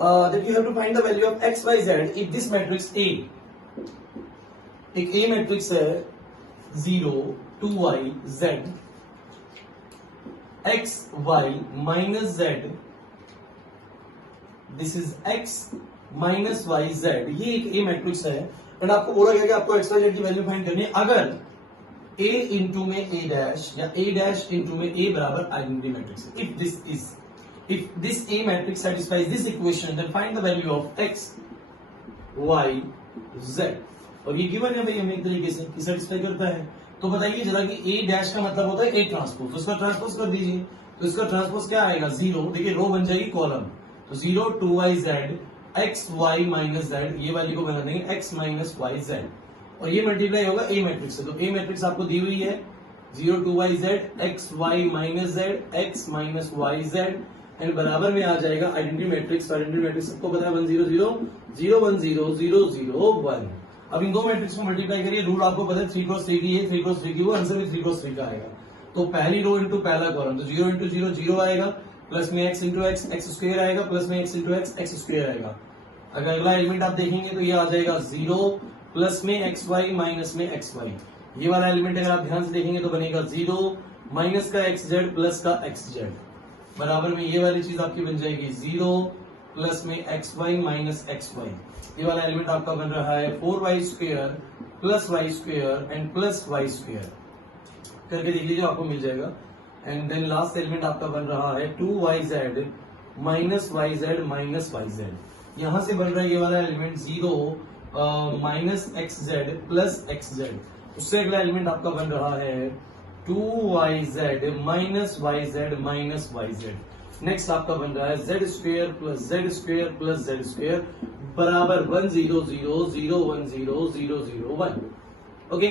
that you have to find the value of x, y, z if this matrix A, एक A मैट्रिक्स है 0, 2y, z, x, y minus z, this is x minus y, z, ये एक A मैट्रिक्स है। एंड आपको बोला गया कि आपको x, y, z की वैल्यू फाइंड करनी है अगर A इंटू में A डैश या A डैश इंटू में A बराबर आइडेंटिटी मैट्रिक्स है। If this A matrix satisfies this equation, then find the value of x, y, z. और ये गिवन है भाई हमें एक तरीके से कि सेटिस्फाई करता है। तो बताइए जरा कि A डैश का मतलब होता है A ट्रांसपोज, तो इसका ट्रांसपोज कर दीजिए। तो इसका ट्रांसपोज क्या आएगा? 0। देखिए रो बन जाएगी कॉलम, तो 0 2yz x y minus z, ये वाली को बना देंगे x माइनस y z, और ये मल्टीप्लाई होगा A मैट्रिक्स से। तो A मैट्रिक्स आपको दी हुई है 0 2yz x y minus z x minus y z, and बराबर में आ जाएगा आइडेंटिटी मैट्रिक्स। आइडेंटिटी मैट्रिक्स सबको पता है 1 0 0 0 1 0 0 0 1। अब इन दो मैट्रिक्स को मल्टीप्लाई करिए, रूल आपको पता है 3 क्रॉस 3 की है, 3 क्रॉस 3 की, वो आंसर भी 3 क्रॉस 3 का आएगा। तो पहली रो इंटू पहला कॉलम, तो 0 इंटू 0 0 आएगा, प्लस में x into x x square आएगा, प्लस में x into x x square आएगा। अगर अगला एलिमेंट आप देखेंगे तो ये आ जाएगा 0 प्लस में xy माइनस में xy। ये वाला एलिमेंट अगर आप ध्यान से देखेंगे तो बनेगा 0 माइनस का xz प्लस का xz, बराबर में ये वाली चीज आपकी बन जाएगी 0 प्लस में xy माइनस xy। ये वाला एलिमेंट आपका बन रहा है 4y square plus y square and plus y square, करके देख लीजिए आपको मिल जाएगा। एंड देन लास्ट एलिमेंट आपका बन रहा है 2yz minus yz minus yz। यहां से बन रहा है ये वाला element 0 minus xz plus xz। उससे अगला एलिमेंट आपका बन रहा है 2yz minus yz minus yz। Next आपका बन रहा है z square plus z square plus z square बराबर 1 0 0 0 1 0 0 0 1। ओके,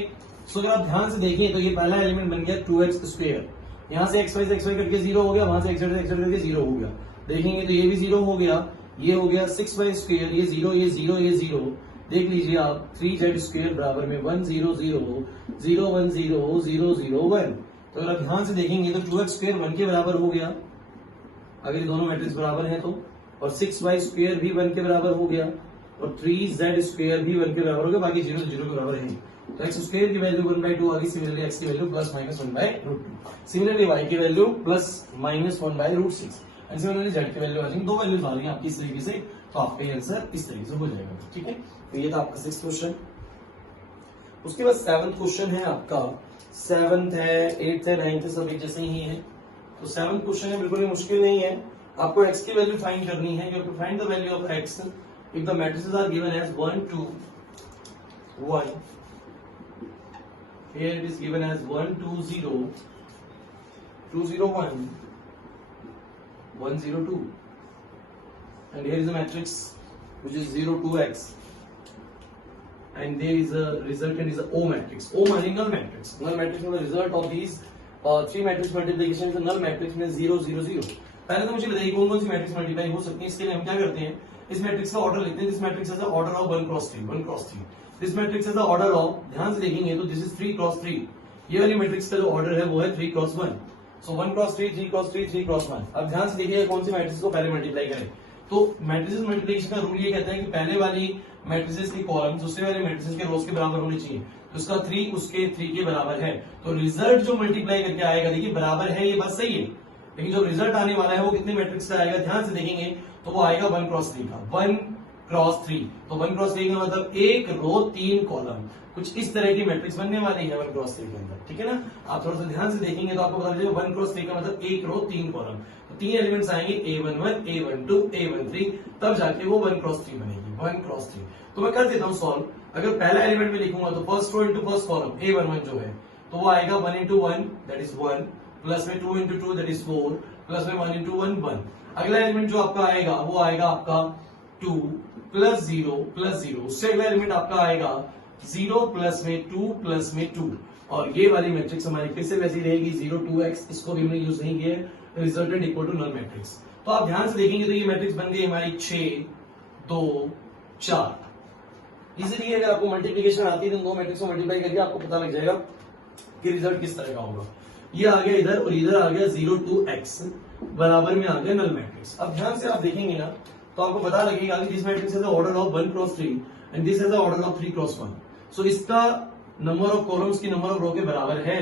सो अगर आप ध्यान से देखिए तो ये पहला एलिमेंट बन गया 2x स्क्वायर, यहां से xy करके 0 हो गया, वहां से x करके 0 हो गया। देखेंगे तो ये भी 0 हो गया, ये हो गया 6y स्क्वायर, ये 0 ये 0 ये 0। देख लीजिए आप 3z स्क्वायर बराबर में 1 0 0 0 1 0 0 0 1। तो अगर आप ध्यान से देखेंगे तो 2x स्क्वायर 1 के बराबर हो गया अगर ये दोनों मैट्रिक्स बराबर है तो, और 6y स्क्वायर भी 1 के बराबर हो गया, और 3z स्क्वायर भी 1 के बराबर हो गया, बाकी 0 0 के बराबर है। तो x स्क्वायर की वैल्यू 1/2 आ गई, सिमिलरली x की value plus minus 1/√2, similarly y की value plus minus 1/√6, and similarly z की वैल्यू आ जाएगी। दो वैल्यूज आ रही है आपकी इस तरीके से, तो आपका ये आंसर इस तरीके से हो जाएगा। ठीक है, तो ये था आपका 6th क्वेश्चन। उसके बाद 7th क्वेश्चन है आपका, 7th है 8th है 9th है, सब एक जैसे ही है। तो 7th क्वेश्चन है, बिल्कुल ही मुश्किल नहीं है। आपको x की वैल्यू फाइंड करनी है। You have to find the value of x if the matrices are given as 1 2 1। Here it is given as 1 2 0 2 0 1 1 0 2, and here is a matrix which is 0 2x, and there is a resultant is a O matrix. O meaning null matrix. Null matrix is the result of these three matrix multiplication is a null matrix में 0 0 0। पहले तो मुझे बताइए कौन कौन सी मैट्रिक्स मल्टीप्लाई हो सकती है। इसके लिए हम क्या करते हैं, इस मैट्रिक्स का ऑर्डर लिखते हैं। This matrix has the order of 1 cross 3 1 cross 3। This matrix has the order of, ध्यान से देखेंगे तो दिस इज 3 क्रॉस 3। ये वाली मैट्रिक्स का जो ऑर्डर है वो है 3 क्रॉस 1। सो 1 क्रॉस 3 3 क्रॉस 3 3 क्रॉस 1। अब ध्यान से देखिए कौन सी मैट्रिक्स को पहले मल्टीप्लाई करें। तो मैट्रिसेस मल्टीप्लिकेशन का रूल ये कहता है कि पहले वाली मैट्रिसेस की कॉलम दूसरे वाले मैट्रिसेस के रोज के बराबर होनी चाहिए। तो उसका 3 उसके 3 के बराबर है, तो रिजल्ट जो मल्टीप्लाई करके आएगा, देखिए बराबर है ये बात सही है, लेकिन जो रिजल्ट आने वाला है वो कितने मैट्रिक्स का आएगा, ध्यान से देखेंगे तो वो आएगा 1 क्रॉस 3 का। 1 क्रॉस 3, तो 1 क्रॉस 3 का मतलब एक रो 3 कॉलम, कुछ इस तरह की मैट्रिक्स बनने वाली है 1 क्रॉस 3 के अंदर। ठीक है ना, आप थोड़ा सा ध्यान से देखेंगे तो आपको पता चलेगा 1 क्रॉस 3 का मतलब एक रो 3 कॉलम। तो 3 एलिमेंट्स आएंगे a11 a12 a13, तब जाके वो 1 क्रॉस 3 बनेगी 1 क्रॉस 3। तो मैं कर देता हूँ सॉल्व। अगर पहला एलिमेंट में लिखूंगा तो first row into first column a11 जो है तो वो आएगा 1 इंटू 1 दैट इज 1, प्लस में 2 इंटू 2 दैट इज 4, प्लस में 1 इंटू 1 1। अगला एलिमेंट जो आपका आएगा वो आएगा आपका 2 प्लस 0 प्लस 0। उससे अगला एलिमेंट आपका आएगा 0 प्लस में 2 प्लस में 2, और ये वाली मैट्रिक्स हमारी फिर से वैसी रहेगी 0 2x, इसको भी हमने यूज नहीं किया है, resultant equal to null matrix. तो आप ध्यान से देखेंगे तो ये मैट्रिक्स बन गई हमारी 6 2 4। इजीली अगर आपको मल्टीप्लीकेशन आती है तो दो मैट्रिक्स को मल्टीप्लाई करके आपको पता लग जाएगा कि रिजल्ट किस तरह का होगा। ये आ गया इधर और इधर आ गया 0 2x बराबर में आ गया नल मैट्रिक्स। अब ध्यान से आप देखेंगे ना तो आपको पता लगेगा कि this matrix has the order of 1 cross 3 and this has the order of 3 cross 1। So इसका नंबर ऑफ कॉलम्स की नंबर ऑफ रो के बराबर है,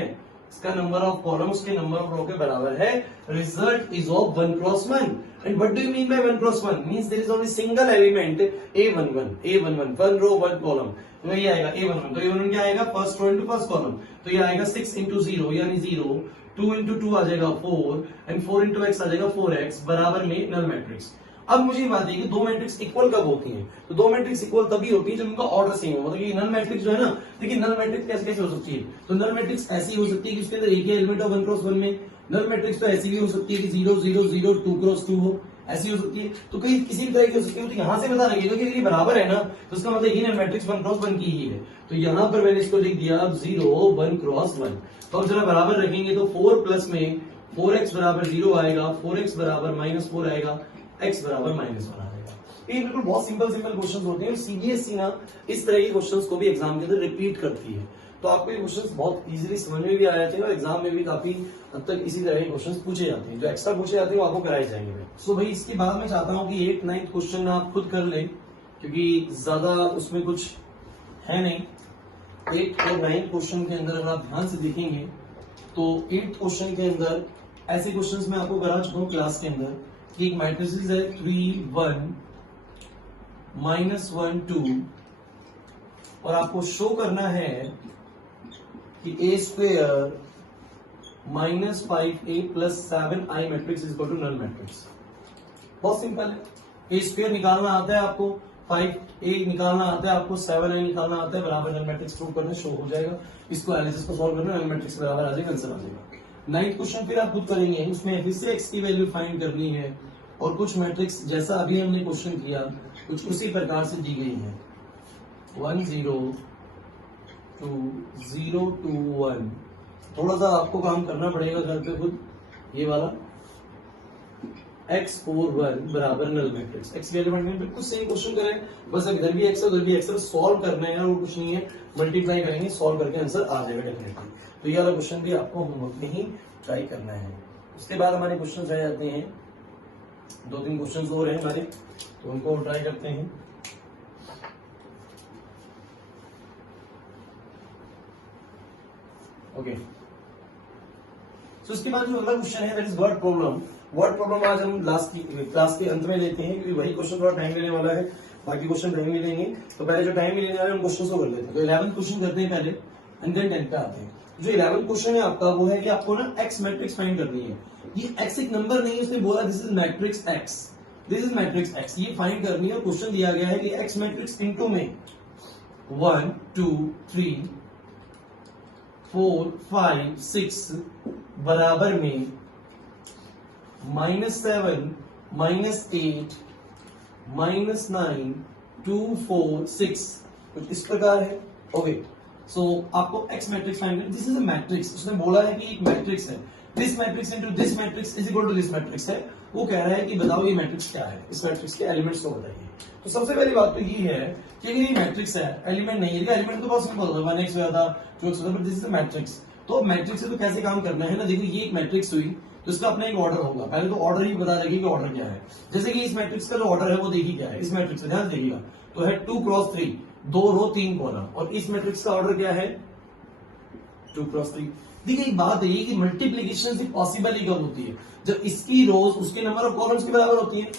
इसका नंबर ऑफ कॉलम्स के नंबर ऑफ रो के बराबर है। Result is of 1 cross 1 and what do you mean by 1 cross 1? Means there is only single element a11 1 row 1 column. तो ये आएगा a11, तो a11 क्या आएगा first row into first column, तो ये आएगा 6 इंटू 0 यानी 0, 2 इंटू 2 आ जाएगा 4 एंड 4 इंटू x आ जाएगा 4x बराबर में नल मैट्रिक्स। अब मुझे ये बात है कि दो मैट्रिक्स इक्वल कब होती हैं? तो दो मैट्रिक्स इक्वल तभी होती है जब उनका ऑर्डर सेम हो। मतलब ये नल मैट्रिक्स जो है ना, देखिए नल मैट्रिक्स कैसे कैसे हो सकती है? तो नल मैट्रिक्स ऐसी हो सकती है कि उसके अंदर एक ही एलिमेंट हो 1 क्रॉस 1 में। नल मैट्रिक्स तो ऐसी भी हो सकती है कि 0 0 0 2 क्रॉस 2 हो, ऐसी हो सकती है। तो कहीं किसी भी तरह की हो सकती है। तो यहां से पता लगेगा कि ये बराबर है ना, तो इसका मतलब ये मैट्रिक्स 1 क्रॉस 1 की ही है। तो यहां पर मैंने इसको लिख दिया 0 1 क्रॉस 1। तो अब जरा बराबर रखेंगे तो 4 प्लस में 4x बराबर 0 आएगा, 4x बराबर -4 आएगा, x बराबर -1 आएगा। ये बिल्कुल बहुत सिंपल क्वेश्चंस होते हैं। सीबीएसई ना इस तरह के क्वेश्चंस को भी एग्जाम के अंदर रिपीट करती है, तो आपको ये क्वेश्चंस बहुत इजीली समझ में भी आ जाते हैं और एग्जाम में भी काफी हद तक इसी तरह के क्वेश्चंस पूछे जाते हैं। जो एक्स्ट्रा पूछे जाते हैं वो आपको कराए जाएंगे। सो भाई इसके बाद मैं चाहता हूँ कि 8 9 क्वेश्चन आप खुद कर लें, क्योंकि ज्यादा उसमें कुछ है नहीं। 8 और 9 क्वेश्चन के अंदर अगर आप ध्यान से देखेंगे तो 8 क्वेश्चन के अंदर ऐसे क्वेश्चंस मैं आपको करा चुका हूँ क्लास के अंदर कि एक मैट्रिसेस है 3 1 -1 2 और आपको शो करना है कि a square -5a + 7i matrix is equal to null matrix. बहुत सिंपल है। a स्क्वेयर निकालना आता है आपको, 5a निकालना आता है आपको, 7i निकालना आता है, बराबर नल मैट्रिक्स प्रूव करना शो हो जाएगा। इसको एनालिसिस को सॉल्व करना, नल मैट्रिक्स बराबर आ जाएगा, आंसर आ जाएगा। 9th क्वेश्चन फिर आप खुद करेंगे, उसमें फिर से x की वैल्यू फाइंड करनी है और कुछ मैट्रिक्स जैसा अभी हमने क्वेश्चन किया कुछ उसी प्रकार से दी गई है। 1 0 2 0 2 1। थोड़ा सा आपको काम करना पड़ेगा घर पे खुद। ये वाला x 4 1 बराबर नल मैट्रिक्स, x के एलिमेंट में बिल्कुल सेम क्वेश्चन करें, बस अब इधर भी x है उधर भी x है, सॉल्व करना है और कुछ नहीं है, मल्टीप्लाई करेंगे, सॉल्व करके आंसर आ जाएगा डेफिनेटली। तो ये वाला क्वेश्चन भी आपको होमवर्क में ही ट्राई करना है। उसके बाद हमारे क्वेश्चन आ जाते हैं, 2-3 क्वेश्चन और हैं हमारे, तो उनको ट्राई करते हैं। ओके, तो इसके बाद जो अगला क्वेश्चन है that is word problem. Word problem आज हम लास्ट की क्लास के अंत में लेते हैं, क्योंकि वही क्वेश्चन थोड़ा टाइम लेने वाला है, बाकी क्वेश्चन टाइम भी लेंगे। तो पहले जो टाइम भी लेने वाले हैं उन क्वेश्चन को कर लेते हैं। तो 11th क्वेश्चन करते हैं पहले एंड देन 10th पे आते हैं। जो 11th क्वेश्चन है आपका वो है कि आपको ना x मैट्रिक्स फाइंड करनी है। ये x एक नंबर नहीं है, उसने बोला this is matrix x, this is matrix x, ये फाइंड करनी है। क्वेश्चन दिया गया है कि x मैट्रिक्स इनटू में 1 2 3 4 5 6 बराबर में -7 -8 -9 2 4 6 कुछ इस प्रकार है। ओके, सो आपको x मैट्रिक्स फाइंड करना। दिस इज अ मैट्रिक्स, उसने बोला है कि एक मैट्रिक्स है, this matrix into this matrix is equal to this matrix है। वो कह रहा है कि बताओ ये मैट्रिक्स क्या है, इस मैट्रिक्स के एलिमेंट्स को बताइए। तो सबसे पहली बात तो ये है कि अगर ये मैट्रिक्स है, एलिमेंट नहीं है, एलिमेंट तो बहुत सिंपल होता है, 1x हुआ था 2x हुआ था, but this is a matrix. तो मैट्रिक्स से तो कैसे काम करना है ना, देखो ये एक मैट्रिक्स हुई तो इसका अपना एक ऑर्डर होगा। पहले तो ऑर्डर ही बता देगी कि ऑर्डर क्या है। जैसे कि इस मैट्रिक्स का जो ऑर्डर है वो देखिए क्या है, इस मैट्रिक्स का ध्यान देखिएगा तो है 2 क्रॉस 3, 2 रो 3 कॉलम, और इस मैट्रिक्स का ऑर्डर क्या है 2 क्रॉस 3। देखिए एक बात है कि मल्टीप्लीकेशन सिर्फ पॉसिबल ही कब होती है जब इसकी रोज उसके नंबर ऑफ कॉलम्स के बराबर होती है।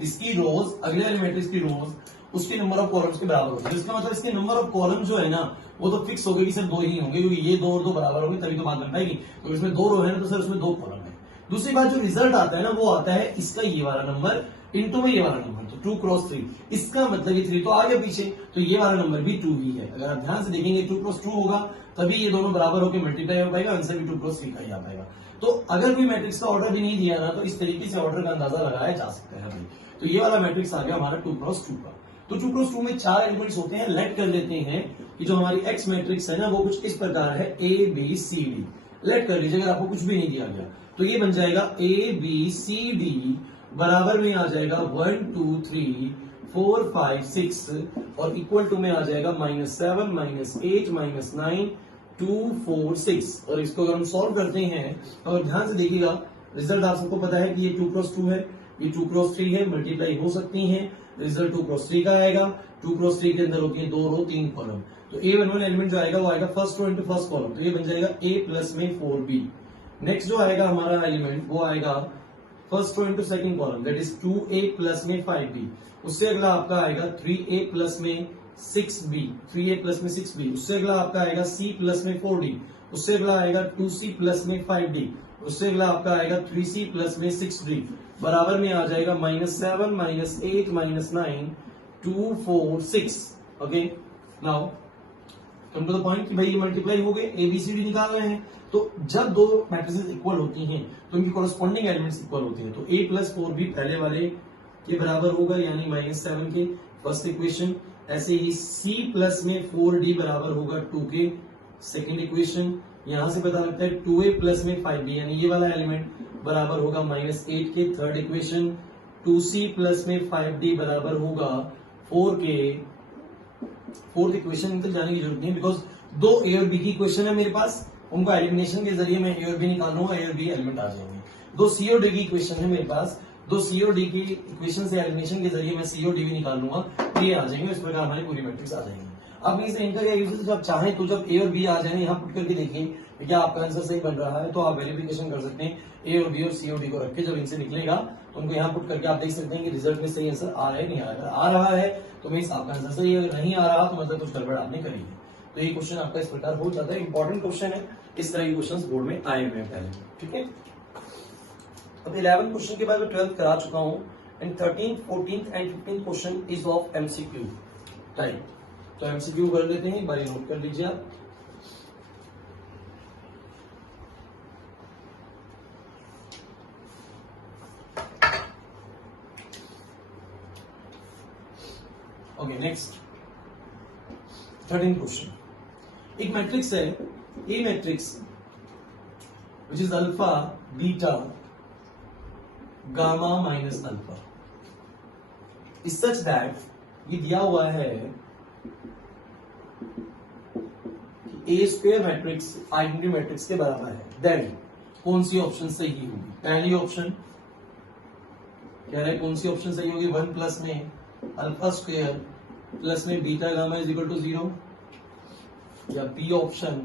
इसकी रोज अगले वाले मैट्रिक्स की रोज उसके नंबर ऑफ कॉलम्स के बराबर होती है। इसका मतलब इसके नंबर ऑफ कॉलम जो है ना वो तो फिक्स हो गए कि सिर्फ 2 ही होंगे, क्योंकि ये 2 और 2 बराबर होंगे तभी तो बात बन पाएगी। तो इसमें 2 रो है ना तो सर उसमें 2 कॉलम है। दूसरी बात जो रिजल्ट आता है ना वो आता है इसका ये वाला नंबर इनटू में ये वाला नंबर, तो 2 क्रॉस 3, इसका मतलब ये 3 तो आगे पीछे, तो ये वाला नंबर भी 2 ही है। अगर आप ध्यान से देखेंगे 2 क्रॉस 2 होगा तभी ये दोनों बराबर होकर मल्टीप्लाई हो पाएगा, आंसर भी 2 क्रॉस 3 का ही आ पाएगा। तो अगर कोई मैट्रिक्स का ऑर्डर भी नहीं दिया ना तो इस तरीके से ऑर्डर का अंदाजा लगाया जा सकता है भाई। तो ये वाला मैट्रिक्स आ गया हमारा 2 क्रॉस 2 का। तो 2 क्रॉस 2 में 4 एलिमेंट्स होते हैं, लेट कर लेते हैं कि जो हमारी एक्स मैट्रिक्स है ना वो कुछ इस प्रकार है A B C D. Let कर लीजिए अगर आपको कुछ भी नहीं दिया गया तो ये बन जाएगा ए बी सी डी बराबर में आ जाएगा 1 2 3 4 5 6 और इक्वल टू में आ जाएगा -7 -8 -9 2 4 6। और इसको अगर हम सॉल्व करते हैं और ध्यान से देखिएगा रिजल्ट आप सबको पता है कि ये 2 क्रॉस 2 है, ये 2 क्रॉस 3 है, मल्टीप्लाई हो सकती हैं, रिजल्ट 2 क्रॉस 3 का आएगा। 2 क्रॉस 3 के अंदर होती है 2 रो 3 कॉलम, तो A11 एलिमेंट जो आएगा वो आएगा first row into first column, तो ये बन जाएगा A प्लस में 4B। नेक्स्ट जो आएगा हमारा एलिमेंट वो आएगा first row into second column, that is 2A plus में 5B। उससे अगला आपका आएगा 3A प्लस में 6B, 3A प्लस में 6B। उससे अगला आपका आएगा C प्लस में 4D। उससे अगला आएगा 2C प्लस में 5D। उससे अगला आपका आएगा 3C प्लस में 6D बराबर में आ जाएगा -7 -8 -9 2 4 6। Okay, now come to the point कि भाई ये मल्टीप्लाई हो गए, एबीसीडी निकाल रहे हैं। तो जब दो मैट्रिसेस इक्वल होती हैं तो इनकी कॉरेस्पॉन्डिंग एलिमेंट्स इक्वल होते हैं, तो A प्लस 4B पहले वाले के बराबर होगा यानी -7 के, फर्स्ट इक्वेशन। ऐसे ही C प्लस में 4D बराबर होगा 2 के, सेकेंड इक्वेशन। यहां से पता लगता है 2A प्लस में 5B यानी ये वाला एलिमेंट बराबर होगा -8 के, थर्ड इक्वेशन। 2C प्लस में 5D बराबर होगा 4 के, फोर्थ इक्वेशन निकल जाने की जरूरत नहीं, बिकॉज दो ए और बी की इक्वेशन है मेरे पास, उनको एलिमिनेशन के जरिए मैं ए और बी निकाल लूंगा, ए और बी एलिमेंट आ जाएंगे। दो सी और डी की इक्वेशन है मेरे पास, दो सी और डी की इक्वेशन से एलिमिनेशन के जरिए मैं सी और डी भी निकाल लूंगा, ये आ जाएंगे। इस प्रकार हमारी पूरी मैट्रिक्स आ जाएंगी। अब इसे इनका क्या यूज है, जब चाहें तो जब ए और बी आ जाए यहाँ पुट करके देखिए क्या आपका आंसर सही बन रहा है, तो आप वेरिफिकेशन कर सकते हैं ए और बी और सी और डी को रख के। जब इनसे निकलेगा तो उनको यहाँ पुट करके आप देख सकते हैं कि रिजल्ट में सही आंसर आ रहा है नहीं आ रहा है। अगर आ रहा है तो मीन्स आपका आंसर सही है, अगर नहीं आ रहा तो मतलब कुछ गड़बड़ आपने करी है। तो ये क्वेश्चन आपका इस प्रकार हो जाता है, इंपॉर्टेंट क्वेश्चन है, इस तरह के क्वेश्चन बोर्ड में आए हुए हैं पहले, ठीक है। अब 11 क्वेश्चन के बाद मैं 12 करा चुका हूं, and 13, 14 and 15 question is of MCQ type. तो एमसीक्यू कर लेते हैं, एक बार नोट कर लीजिए आप। Okay, next 13 question. एक मैट्रिक्स है A matrix which is alpha beta gamma minus alpha, is such that ये दिया हुआ है कि A square matrix identity matrix के बराबर है, देन कौन सी ऑप्शन सही होगी? पहली ऑप्शन कह रहा है कौन सी ऑप्शन सही होगी, 1 प्लस में अल्फा स्क्वायर प्लस में beta gamma is equal to 0, या B option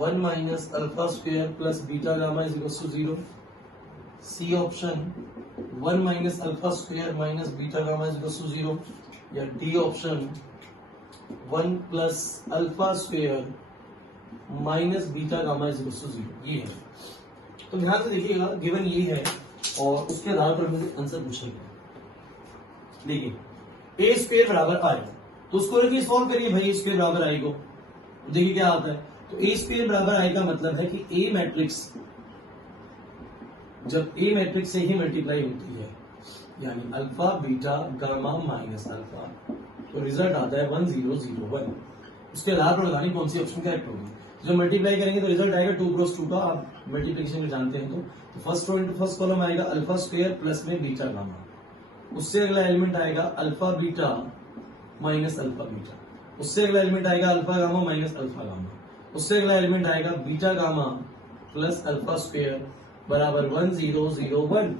1 minus alpha square plus beta gamma is equal to 0, C option 1 minus alpha square minus beta gamma is equal to 0, या D option 1 plus alpha square minus beta gamma is equal to 0। ये है, तो ध्यान से देखिएगा, गिवन ये है और उसके आधार पर मुझे आंसर पूछेगा। देखिए ए स्क्वायर बराबर आई, तो उसको रखिए सॉल्व करिए भाई, ए स्क्वायर बराबर आई को, देखिए क्या आता है। तो ए स्क्वायर बराबर आई का मतलब है कि ए मैट्रिक्स जब ए मैट्रिक्स से ही मल्टीप्लाई होती है यानी alpha beta gamma minus alpha, तो रिजल्ट आता है 1 0 0 1। उसके आधार पर लगानी कौन सी ऑप्शन करेक्ट होगी। जब मल्टीप्लाई करेंगे तो रिजल्ट आएगा 2 क्रॉस 2 का, आप मल्टीप्लिकेशन में जानते हैं। तो first row into first column आएगा अल्फा स्क्वायर प्लस में बीटा गामा, उससे अगला एलिमेंट आएगा alpha beta minus alpha beta, उससे अगला एलिमेंट आएगा alpha gamma minus alpha gamma, उससे अगला एलिमेंट आएगा beta gamma plus alpha square बराबर 1 0 0 1।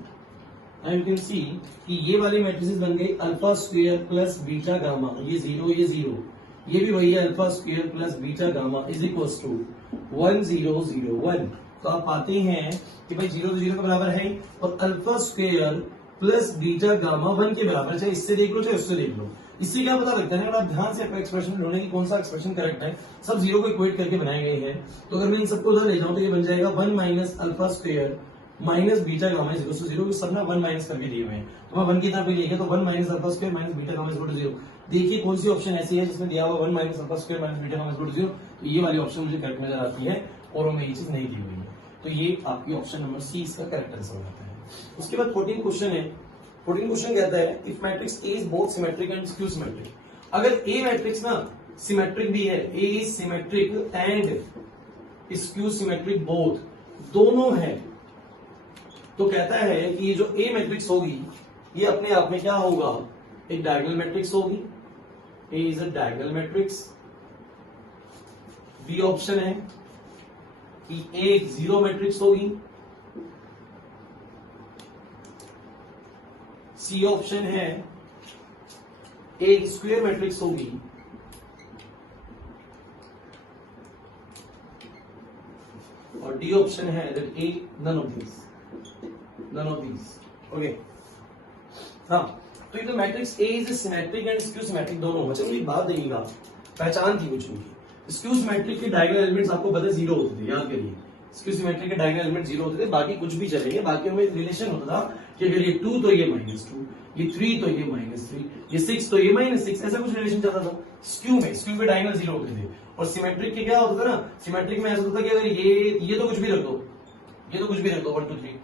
एंड यू कैन सी कि ये वाली मैट्रिसेस बन गई alpha square plus beta gamma, ये 0 ये 0, ये भी वही है alpha square plus beta gamma is equal to 1 0 0 1। तो आप पाते हैं कि भाई 0 0 के बराबर है और alpha square plus beta gamma 1 के बराबर, चाहे इससे देख लो चाहे उससे देख लो। इससे क्या पता लगता है, अगर आप ध्यान से आपका एक्सप्रेशन ढूंढने की कौन सा एक्सप्रेशन करेक्ट है, सब जीरो को इक्वेट करके बनाए गए हैं। तो अगर मैं इन सबको उधर ले जाऊं तो ये बन जाएगा 1 minus alpha square minus beta gamma is equal to 0, सब ना 1 माइनस करके दिए हुए हैं, तो मैं 1 की तरफ लिखे तो 1 minus alpha square minus beta gamma is equal to 0। देखिए कौन सी ऑप्शन ऐसी है जिसमें दिया हुआ 1 minus alpha square minus beta gamma is equal to 0, तो ये वाली ऑप्शन मुझे करेक्ट नजर आती है और उनमें ये चीज नहीं दी हुई है, तो ये आपकी ऑप्शन नंबर सी इसका करेक्ट आंसर हो जाता है। उसके बाद 14 क्वेश्चन है। 14 क्वेश्चन कहता है if matrix A is both symmetric and skew symmetric, अगर ए मैट्रिक्स ना सिमेट्रिक भी है, A is symmetric and skew symmetric both, दोनों है, तो कहता है कि ये जो ए मैट्रिक्स होगी ये अपने आप में क्या होगा, एक डायगोनल मैट्रिक्स होगी, A is a diagonal matrix. B option है कि ए एक जीरो मैट्रिक्स होगी। सी ऑप्शन है ए एक स्क्वायर मैट्रिक्स होगी। और डी ऑप्शन है that a none of these. Okay, हाँ, तो ये तो matrix A is symmetric and skew symmetric दोनों है। चलो एक बात देखिएगा, पहचान थी कुछ उनकी। स्क्यू सिमेट्रिक के डायगोनल एलिमेंट्स आपको पता है जीरो होते थे, याद करिए। स्क्यू सिमेट्रिक के डायगोनल एलिमेंट जीरो होते थे, बाकी कुछ भी चलेंगे, बाकी में रिलेशन होता था कि अगर ये 2 तो ये -2, ये 3 तो ये -3, ये 6 तो ये -6, ऐसा कुछ रिलेशन चलता था स्क्यू में। स्क्यू के डायगोनल जीरो होते थे। और सिमेट्रिक के क्या होता था ना, सिमेट्रिक में ऐसा होता था कि अगर ये तो कुछ भी रख दो, ये तो कुछ भी रख दो 1 2 3,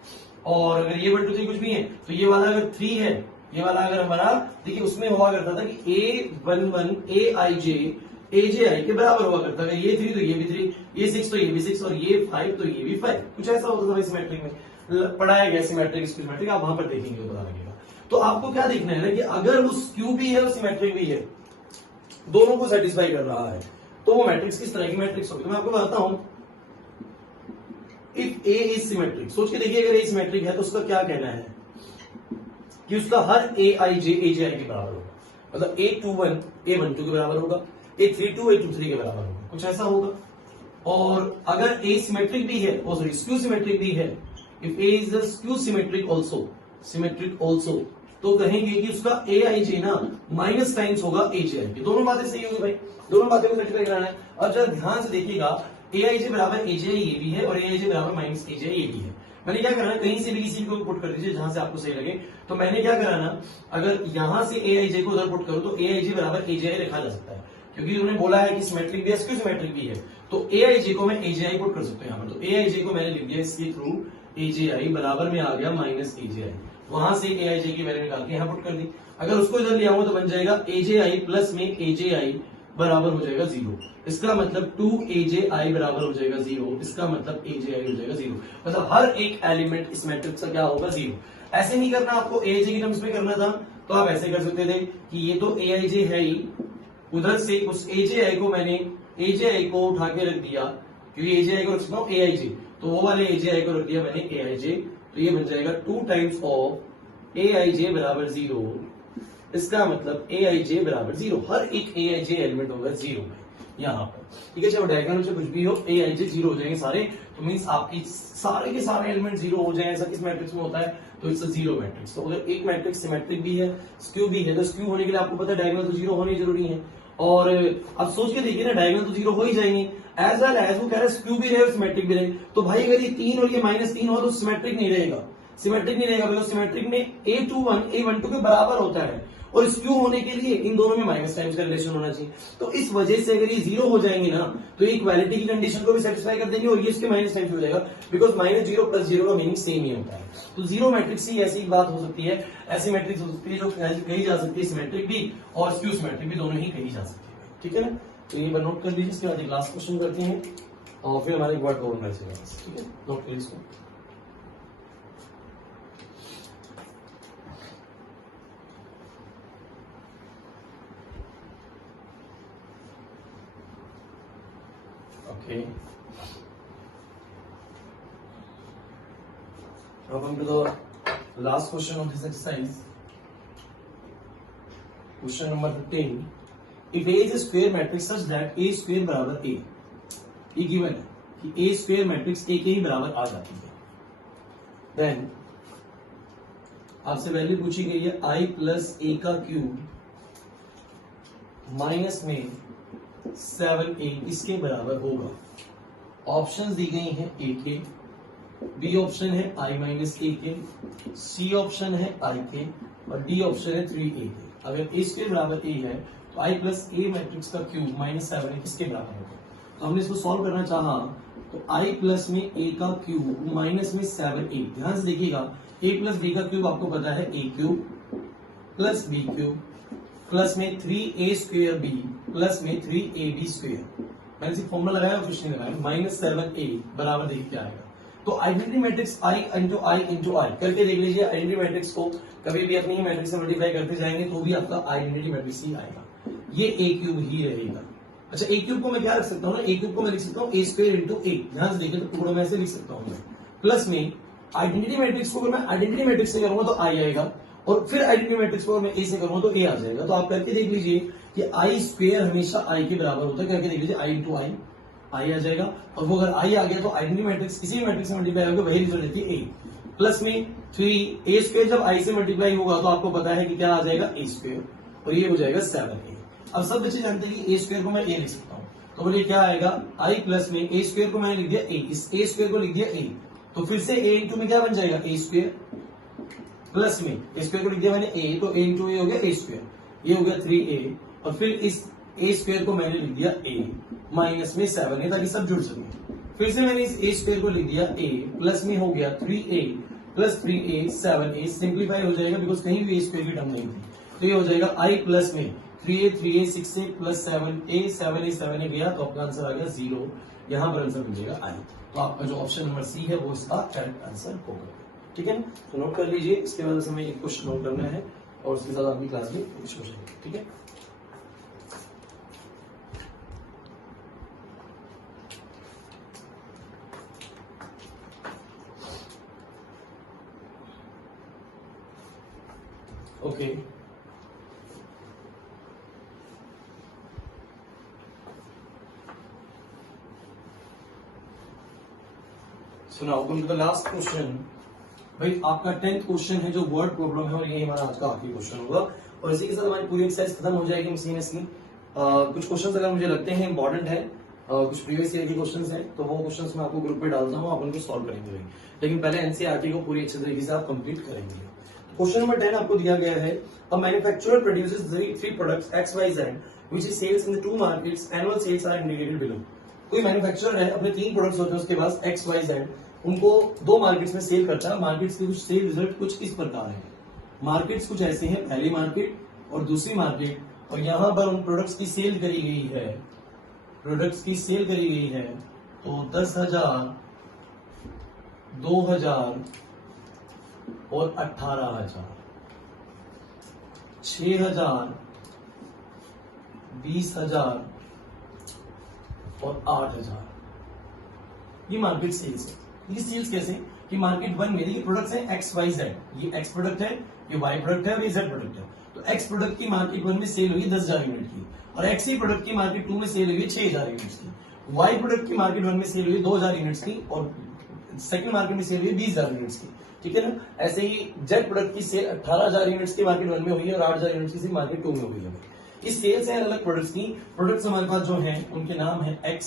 और अगर ये 1 2 3 कुछ भी है तो ये वाला अगर 3 है, ये वाला अगर हमारा, देखिए उसमें हुआ करता था कि A11 AIJ के बराबर हुआ करता था। ये 3 तो ये भी 3, ये 6 तो ये भी 6, और ये 5 तो ये भी 5, कुछ ऐसा होता था सिमेट्रिक में। पढ़ाया गया सिमेट्रिक सिमेट्रिक, आप वहां पर देखेंगे पता लगेगा। तो आपको क्या देखना है ना कि अगर वो स्क्यू भी है और सिमेट्रिक भी है, दोनों को सेटिस्फाई कर रहा है, तो वो मैट्रिक्स किस तरह की मैट्रिक्स होगी। तो मैं आपको बताता हूं, इफ ए इज सिमेट्रिक, सोच के देखिए अगर ए सिमेट्रिक है तो उसका क्या कहना है कि उसका हर AIJ AJI के बराबर होगा। मतलब A21 A12 के बराबर होगा, A32 A23 के बराबर होगा, कुछ ऐसा होगा। और अगर ए सिमेट्रिक भी है, सॉरी स्क्यू सिमेट्रिक भी है, if A is a skew symmetric also, तो कहेंगे कि उसका AIJ ना माइनस टाइम्स होगा AJI के। दोनों बातें सही होगी भाई, दोनों बातें को सेटिस्फाई कराना है। और जरा ध्यान से देखिएगा, AIJ बराबर AJI ये भी है और AIJ बराबर माइनस AJI ये भी है। मैंने क्या करना, कहीं से भी किसी को पुट कर दीजिए जहां से आपको सही लगे। तो मैंने क्या कराना, अगर यहां से AIJ को उधर पुट करो तो AIJ बराबर AJI लिखा जा सकता है, क्योंकि उन्होंने बोला है कि सिमेट्रिक भी है स्क्यू सिमेट्रिक भी है। तो AIJ को मैं AJI पुट कर सकता हूं यहाँ पर। तो AIJ को मैंने लिख दिया इसके थ्रू AJI बराबर में आ गया माइनस AJI, वहां से AIJ की वैल्यू निकाल के यहाँ पुट कर दी। अगर उसको इधर ले आऊं तो बन जाएगा AJI प्लस में AJI बराबर हो जाएगा 0। इसका मतलब 2AJI बराबर हो जाएगा 0, इसका मतलब AJI हो जाएगा 0। मतलब हर एक एलिमेंट इस मैट्रिक्स का क्या होगा, 0। ऐसे नहीं करना आपको, AIJ की टर्म्स में करना था तो आप ऐसे कर सकते थे कि ये तो AIJ है ही, उधर से उस AJI को मैंने AJI को उठा के रख दिया, क्योंकि AJI को रख सकता हूं AIJ, तो वो वाले AJI को रख दिया मैंने AIJ, तो ये बन जाएगा 2 टाइम्स ऑफ AIJ बराबर 0। इसका मतलब AIJ बराबर 0, हर एक AIJ एलिमेंट होगा 0 में यहाँ पर, ठीक है। चाहे डायगोनल से कुछ भी हो, AIJ 0 हो जाएंगे सारे। तो मींस आपकी सारे के सारे एलिमेंट 0 हो जाए, ऐसा किस मैट्रिक्स में होता है, तो इट्स अ 0 मैट्रिक्स। तो अगर एक मैट्रिक्स सिमेट्रिक भी है स्क्यू भी है, तो स्क्यू होने के लिए आपको पता है डायगोनल तो 0 होने जरूरी है। और अब सोच के देखिए ना, डायगोनल तो 0 हो ही जाएंगे, एज वेल एज वो कह रहे हैं स्क्यू भी रहे और सिमेट्रिक भी रहे। तो भाई अगर ये 3 और ये -3 हो तो सिमेट्रिक नहीं रहेगा, बिकॉज सिमेट्रिक में A21 A12 के बराबर होता है, और स्क्यू होने के लिए इन दोनों में माइनस टाइम्स का रिलेशन होना चाहिए। तो इस वजह से अगर ये 0 हो जाएंगे ना, तो इक्वालिटी की कंडीशन को भी सेटिस्फाई कर देंगे, और ये इसके माइनस टाइम्स हो जाएगा, बिकॉज -0 + 0 का मीनिंग सेम ही होता है। तो 0 मैट्रिक्स ही ऐसी बात हो सकती है, ऐसी मैट्रिक्स हो सकती है जो कही जा सकती है सिमेट्रिक भी और स्क्यू सिमेट्रिक भी, दोनों ही कही जा सकती है, ठीक है ना। तो ये नोट कर लीजिए, इसके बाद एक लास्ट क्वेश्चन करते हैं और फिर हमारे एक वर्ड कवर मैच है, ठीक है, नोट करिए इसको। Okay. Now come to the last question of this exercise. Question number 15. If A is a square matrix such that A square बराबर A, ये given है कि A square matrix A के ही बराबर आ जाती है, then आपसे वैल्यू पूछी गई है I + A का क्यूब माइनस में 7A इसके बराबर होगा। ऑप्शंस दी गई हैं A के, बी ऑप्शन है I - A के, सी ऑप्शन है I के, और डी ऑप्शन है 3A के। अगर A के बराबर A है तो I + A मैट्रिक्स का क्यूब -7A किसके बराबर होगा। तो हमने इसको सॉल्व करना चाहा तो I प्लस में A का क्यूब माइनस में 7A, ध्यान से देखिएगा, A + B का क्यूब आपको पता है A³ + B³ प्लस में 3A² B प्लस में 3ab स्क्वायर, मैंने सिर्फ फॉर्मूला लगाया और कुछ नहीं लगाया, -7a बराबर देखिए क्या आएगा। तो identity matrix i into I into I करके देख लीजिए। आइडेंटिटी मैट्रिक्स को कभी भी अपनी ही मैट्रिक्स से मल्टीप्लाई करते जाएंगे तो भी आपका आइडेंटिटी मैट्रिक्स ही आएगा, ये a क्यूब ही रहेगा। अच्छा a क्यूब को मैं क्या रख सकता हूँ ना, a क्यूब को मैं लिख सकता हूँ a स्क्वायर इंटू a, ध्यान से देखिए तो टुकड़ों में ऐसे लिख सकता हूँ मैं, प्लस में आइडेंटिटी मैट्रिक्स को अगर मैं आइडेंटिटी मैट्रिक्स से करूंगा तो i आएगा, और फिर आइडेंटिटी मैट्रिक्स को मैं a से करूंगा तो a आ जाएगा। तो आप करके देख लीजिए कि i स्क्वायर हमेशा i के बराबर होता है, करके देख लीजिए i इंटू आई, आई आ जाएगा, और वो अगर आई आ गया तो आइडेंटिटी मैट्रिक्स किसी भी मैट्रिक्स से मल्टीप्लाई होगा वही रिजल्ट देती है a, प्लस में 3a स्क्वायर जब i से मल्टीप्लाई होगा तो आपको पता है कि क्या आ जाएगा a स्क्वायर, और ये हो जाएगा 7a। अब सब बच्चे जानते हैं कि a स्क्वायर को मैं a लिख सकता हूँ, तो बोलिए क्या आएगा i प्लस में a स्क्वायर को मैंने लिख दिया a, इस a स्क्वायर को लिख दिया a, तो फिर से a इंटू में क्या बन जाएगा a स्क्वायर, प्लस में a स्क्वायर को लिख दिया मैंने a, तो a इंटू ए हो गया a स्क्वायर, ये हो गया 3a, और फिर इस a स्क्वायर को मैंने लिख दिया a, माइनस में 7a ताकि सब जुड़ सके। फिर से मैंने इस a स्क्वायर को लिख दिया a, प्लस में हो गया 3a plus 3a 7a, simplify हो जाएगा बिकॉज कहीं भी a स्क्वायर की टर्म नहीं थी, तो ये हो जाएगा i प्लस में 3a 6a plus 7a 7a गया, तो आपका आंसर आ गया 0, यहाँ पर आंसर मिलेगा i। तो आपका जो ऑप्शन नंबर सी है वो इसका करेक्ट आंसर होगा। ठीक है, तो नोट कर लीजिए, इसके बाद हमें एक क्वेश्चन नोट करना है और उसके साथ आपकी क्लास भी फिनिश हो जाएगी। ठीक है, ओके सुनाओ द लास्ट क्वेश्चन। भाई आपका 10th क्वेश्चन है जो वर्ड प्रॉब्लम है, और ये हमारा आज का आखिरी क्वेश्चन होगा, और इसी के साथ हमारी पूरी एक्सरसाइज खत्म हो जाएगी सीरियसली। कुछ क्वेश्चंस अगर मुझे लगते हैं इंपॉर्टेंट है, कुछ प्रीवियस ईयर के क्वेश्चंस हैं, तो वो क्वेश्चंस मैं आपको ग्रुप में डालता हूँ, आप उनको सॉल्व करेंगे भाई, लेकिन पहले एनसीईआरटी को पूरी अच्छे तरीके से आप कंप्लीट करेंगे। क्वेश्चन नंबर 10 आपको दिया गया है, a manufacturer produces three products XYZ which is sells in the two markets, annual sales are indicated below. कोई मैन्युफैक्चरर है, अपने 3 प्रोडक्ट्स होते हैं उसके पास XYZ, उनको 2 मार्केट्स में सेल करता है। मार्केट्स के कुछ सेल रिजल्ट कुछ इस प्रकार है, मार्केट्स कुछ ऐसे हैं, पहली मार्केट और दूसरी मार्केट, और यहां पर उन प्रोडक्ट्स की सेल करी गई है, प्रोडक्ट्स की सेल करी गई है, तो 10,000, 2,000 और 18,000, 6,000, 20,000 और 8,000, ये मार्केट सेल्स है। ये सेल्स कैसे कि मार्केट 1 में देखिए प्रोडक्ट्स हैं XYZ, ये X प्रोडक्ट है, ये Y प्रोडक्ट है और ये Z प्रोडक्ट है। तो X प्रोडक्ट की मार्केट 1 में सेल हुई 10,000 यूनिट की, और XY प्रोडक्ट की मार्केट 2 में सेल हुई 6,000 यूनिट्स की, Y प्रोडक्ट की मार्केट 1 में सेल हुई 2,000 यूनिट्स की, और सेकंड मार्केट में सेल हुई 20,000 यूनिट्स की। ठीक है ना, ऐसे ही Z प्रोडक्ट की सेल 18,000 यूनिट्स की मार्केट 1 में हुई है, और 8,000 यूनिट्स की मार्केट 2 में हुई है। इस सेल्स है अलग प्रोडक्ट्स की, प्रोडक्ट्स हमारे पास जो है उनके नाम है X,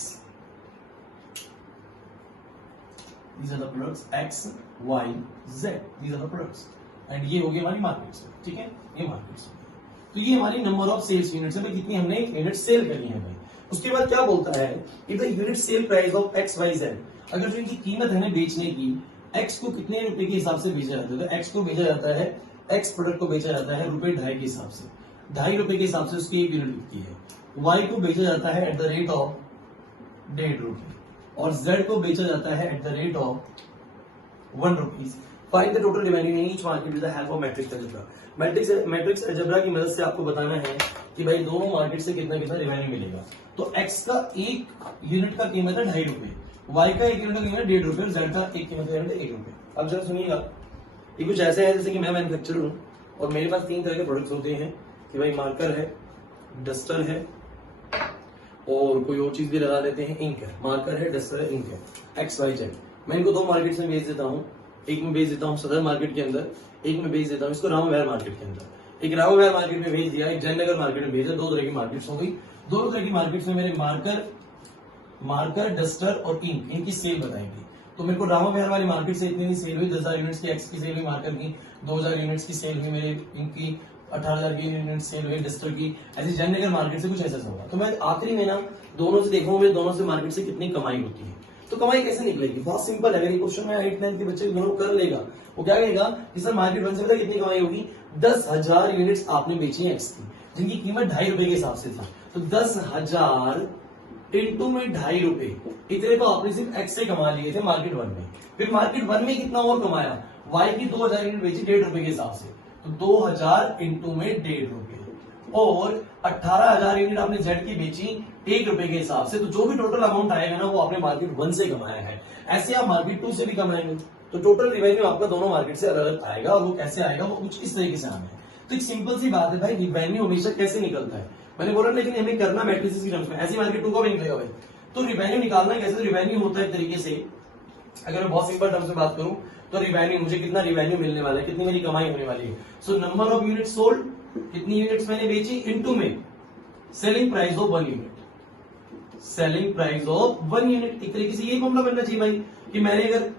these are the products X, Y, Z, these are the products, and ये हो गई हमारी मार्केट्स। ठीक है, ये मार्केट्स, तो ये हमारी नंबर ऑफ सेल्स यूनिट्स है भाई, कितनी हमने यूनिट सेल करी है भाई। उसके बाद क्या बोलता है, if the unit sale price of XYZ, अगर जो इनकी कीमत है ना बेचने की, X को कितने रुपए के हिसाब से बेचा जाता है, तो X को बेचा जाता है, X प्रोडक्ट को बेचा जाता है ₹2.5 के हिसाब से, ₹2.5 के हिसाब से उसकी एक यूनिट बिकती है। Y को बेचा जाता है एट द रेट ऑफ ₹1.5, और Z को बेचा जाता है at the rate of ₹1। Find the total revenue in each market with the help of matrix algebra. Matrix algebra की मदद से आपको बताना है कि भाई दोनों मार्केट से कितना कितना रेवेन्यू मिलेगा। तो X का एक यूनिट का कीमत है ₹2.5, Y का एक यूनिट का कीमत है ₹1.5 और Z का एक कीमत है ₹1। अब जरा सुनिएगा, ये कुछ ऐसे है जैसे कि मैं मैन्युफैक्चरर हूँ और मेरे पास 3 तरह के प्रोडक्ट्स होते हैं कि भाई मार्कर है, डस्टर है, और कोई और चीज भी लगा देते हैं, इंक है। मार्कर है, डस्टर है, इंक है, XYZ। मैं इनको 2 मार्केट में बेच देता हूँ, एक में बेच देता हूँ सदर मार्केट के अंदर, एक में बेच देता हूँ इसको रामविहार मार्केट के अंदर। एक रामविहार मार्केट में भेज दिया, एक जयनगर मार्केट में भेजा, 2 तरह की मार्केट्स हो गई। दोनों तरह की मार्केट्स में मेरे मार्कर, डस्टर और इंक, इनकी सेल बताएंगे। तो मेरे को रामविहार वाली मार्केट से इतनी सेल हुई, 10,000 यूनिट्स की X की सेल हुई, मार्कर की 2,000 यूनिट्स की सेल हुई, मेरे इनकी 18,000 की यूनिट सेल हुई, डस्टर की। ऐसे जयनगर मार्केट से कुछ ऐसा होगा। तो मैं आखिरी में ना दोनों से देखूंगा मेरे दोनों से मार्केट से कितनी कमाई होती है। तो कमाई कैसे निकलेगी, बहुत सिंपल है। अगर ये क्वेश्चन में 8-9 के बच्चे दोनों कर लेगा, वो क्या कहेगा कि सर मार्केट 1 से पता कितनी कमाई होगी, 10,000 यूनिट्स आपने बेची है X की, जिनकी कीमत ₹2.5 के हिसाब से थी। तो 10,000 इंटू में 2.5 रुपए, इतने तो आपने सिर्फ एक्स से कमा लिए थे मार्केट 1 में। फिर मार्केट 1 में कितना और कमाया, वाई की 2,000 यूनिट बेची 1.5 रुपए के हिसाब से, तो 2,000 इंटू में 1.5 रुपए, और 18,000 यूनिट आपने जेड की बेची 1 रुपए के हिसाब से। तो जो भी टोटल अमाउंट आएगा ना वो आपने मार्केट 1 से कमाया है। ऐसे आप मार्केट 2 से भी कमाएंगे, तो टोटल रिवेन्यू आपका दोनों मार्केट से अलग अलग आएगा, और वो कैसे आएगा वो कुछ इस तरीके से आना है। तो एक सिंपल सी बात है भाई, रिवेन्यू हमेशा कैसे निकलता है, मैंने बोला लेकिन हमें करना मैट्रिसेस की टर्म्स में, ऐसी मार्केट 2 का भी निकलेगा भाई। तो रिवेन्यू निकालना कैसे, रिवेन्यू होता है एक तरीके से, अगर मैं बहुत सिंपल टर्म्स में बात करूं तो रिवेन्यू, मुझे कितना रिवेन्यू मिलने वाला है, कितनी मेरी कमाई होने वाली है। So number of unit sold, कितनी यूनिट्स मैंने बेची, इनटू में selling price of 1 unit, selling price of 1 unit. एक तरीके से ये फॉर्मूला बनना चाहिए भाई कि मैंने अगर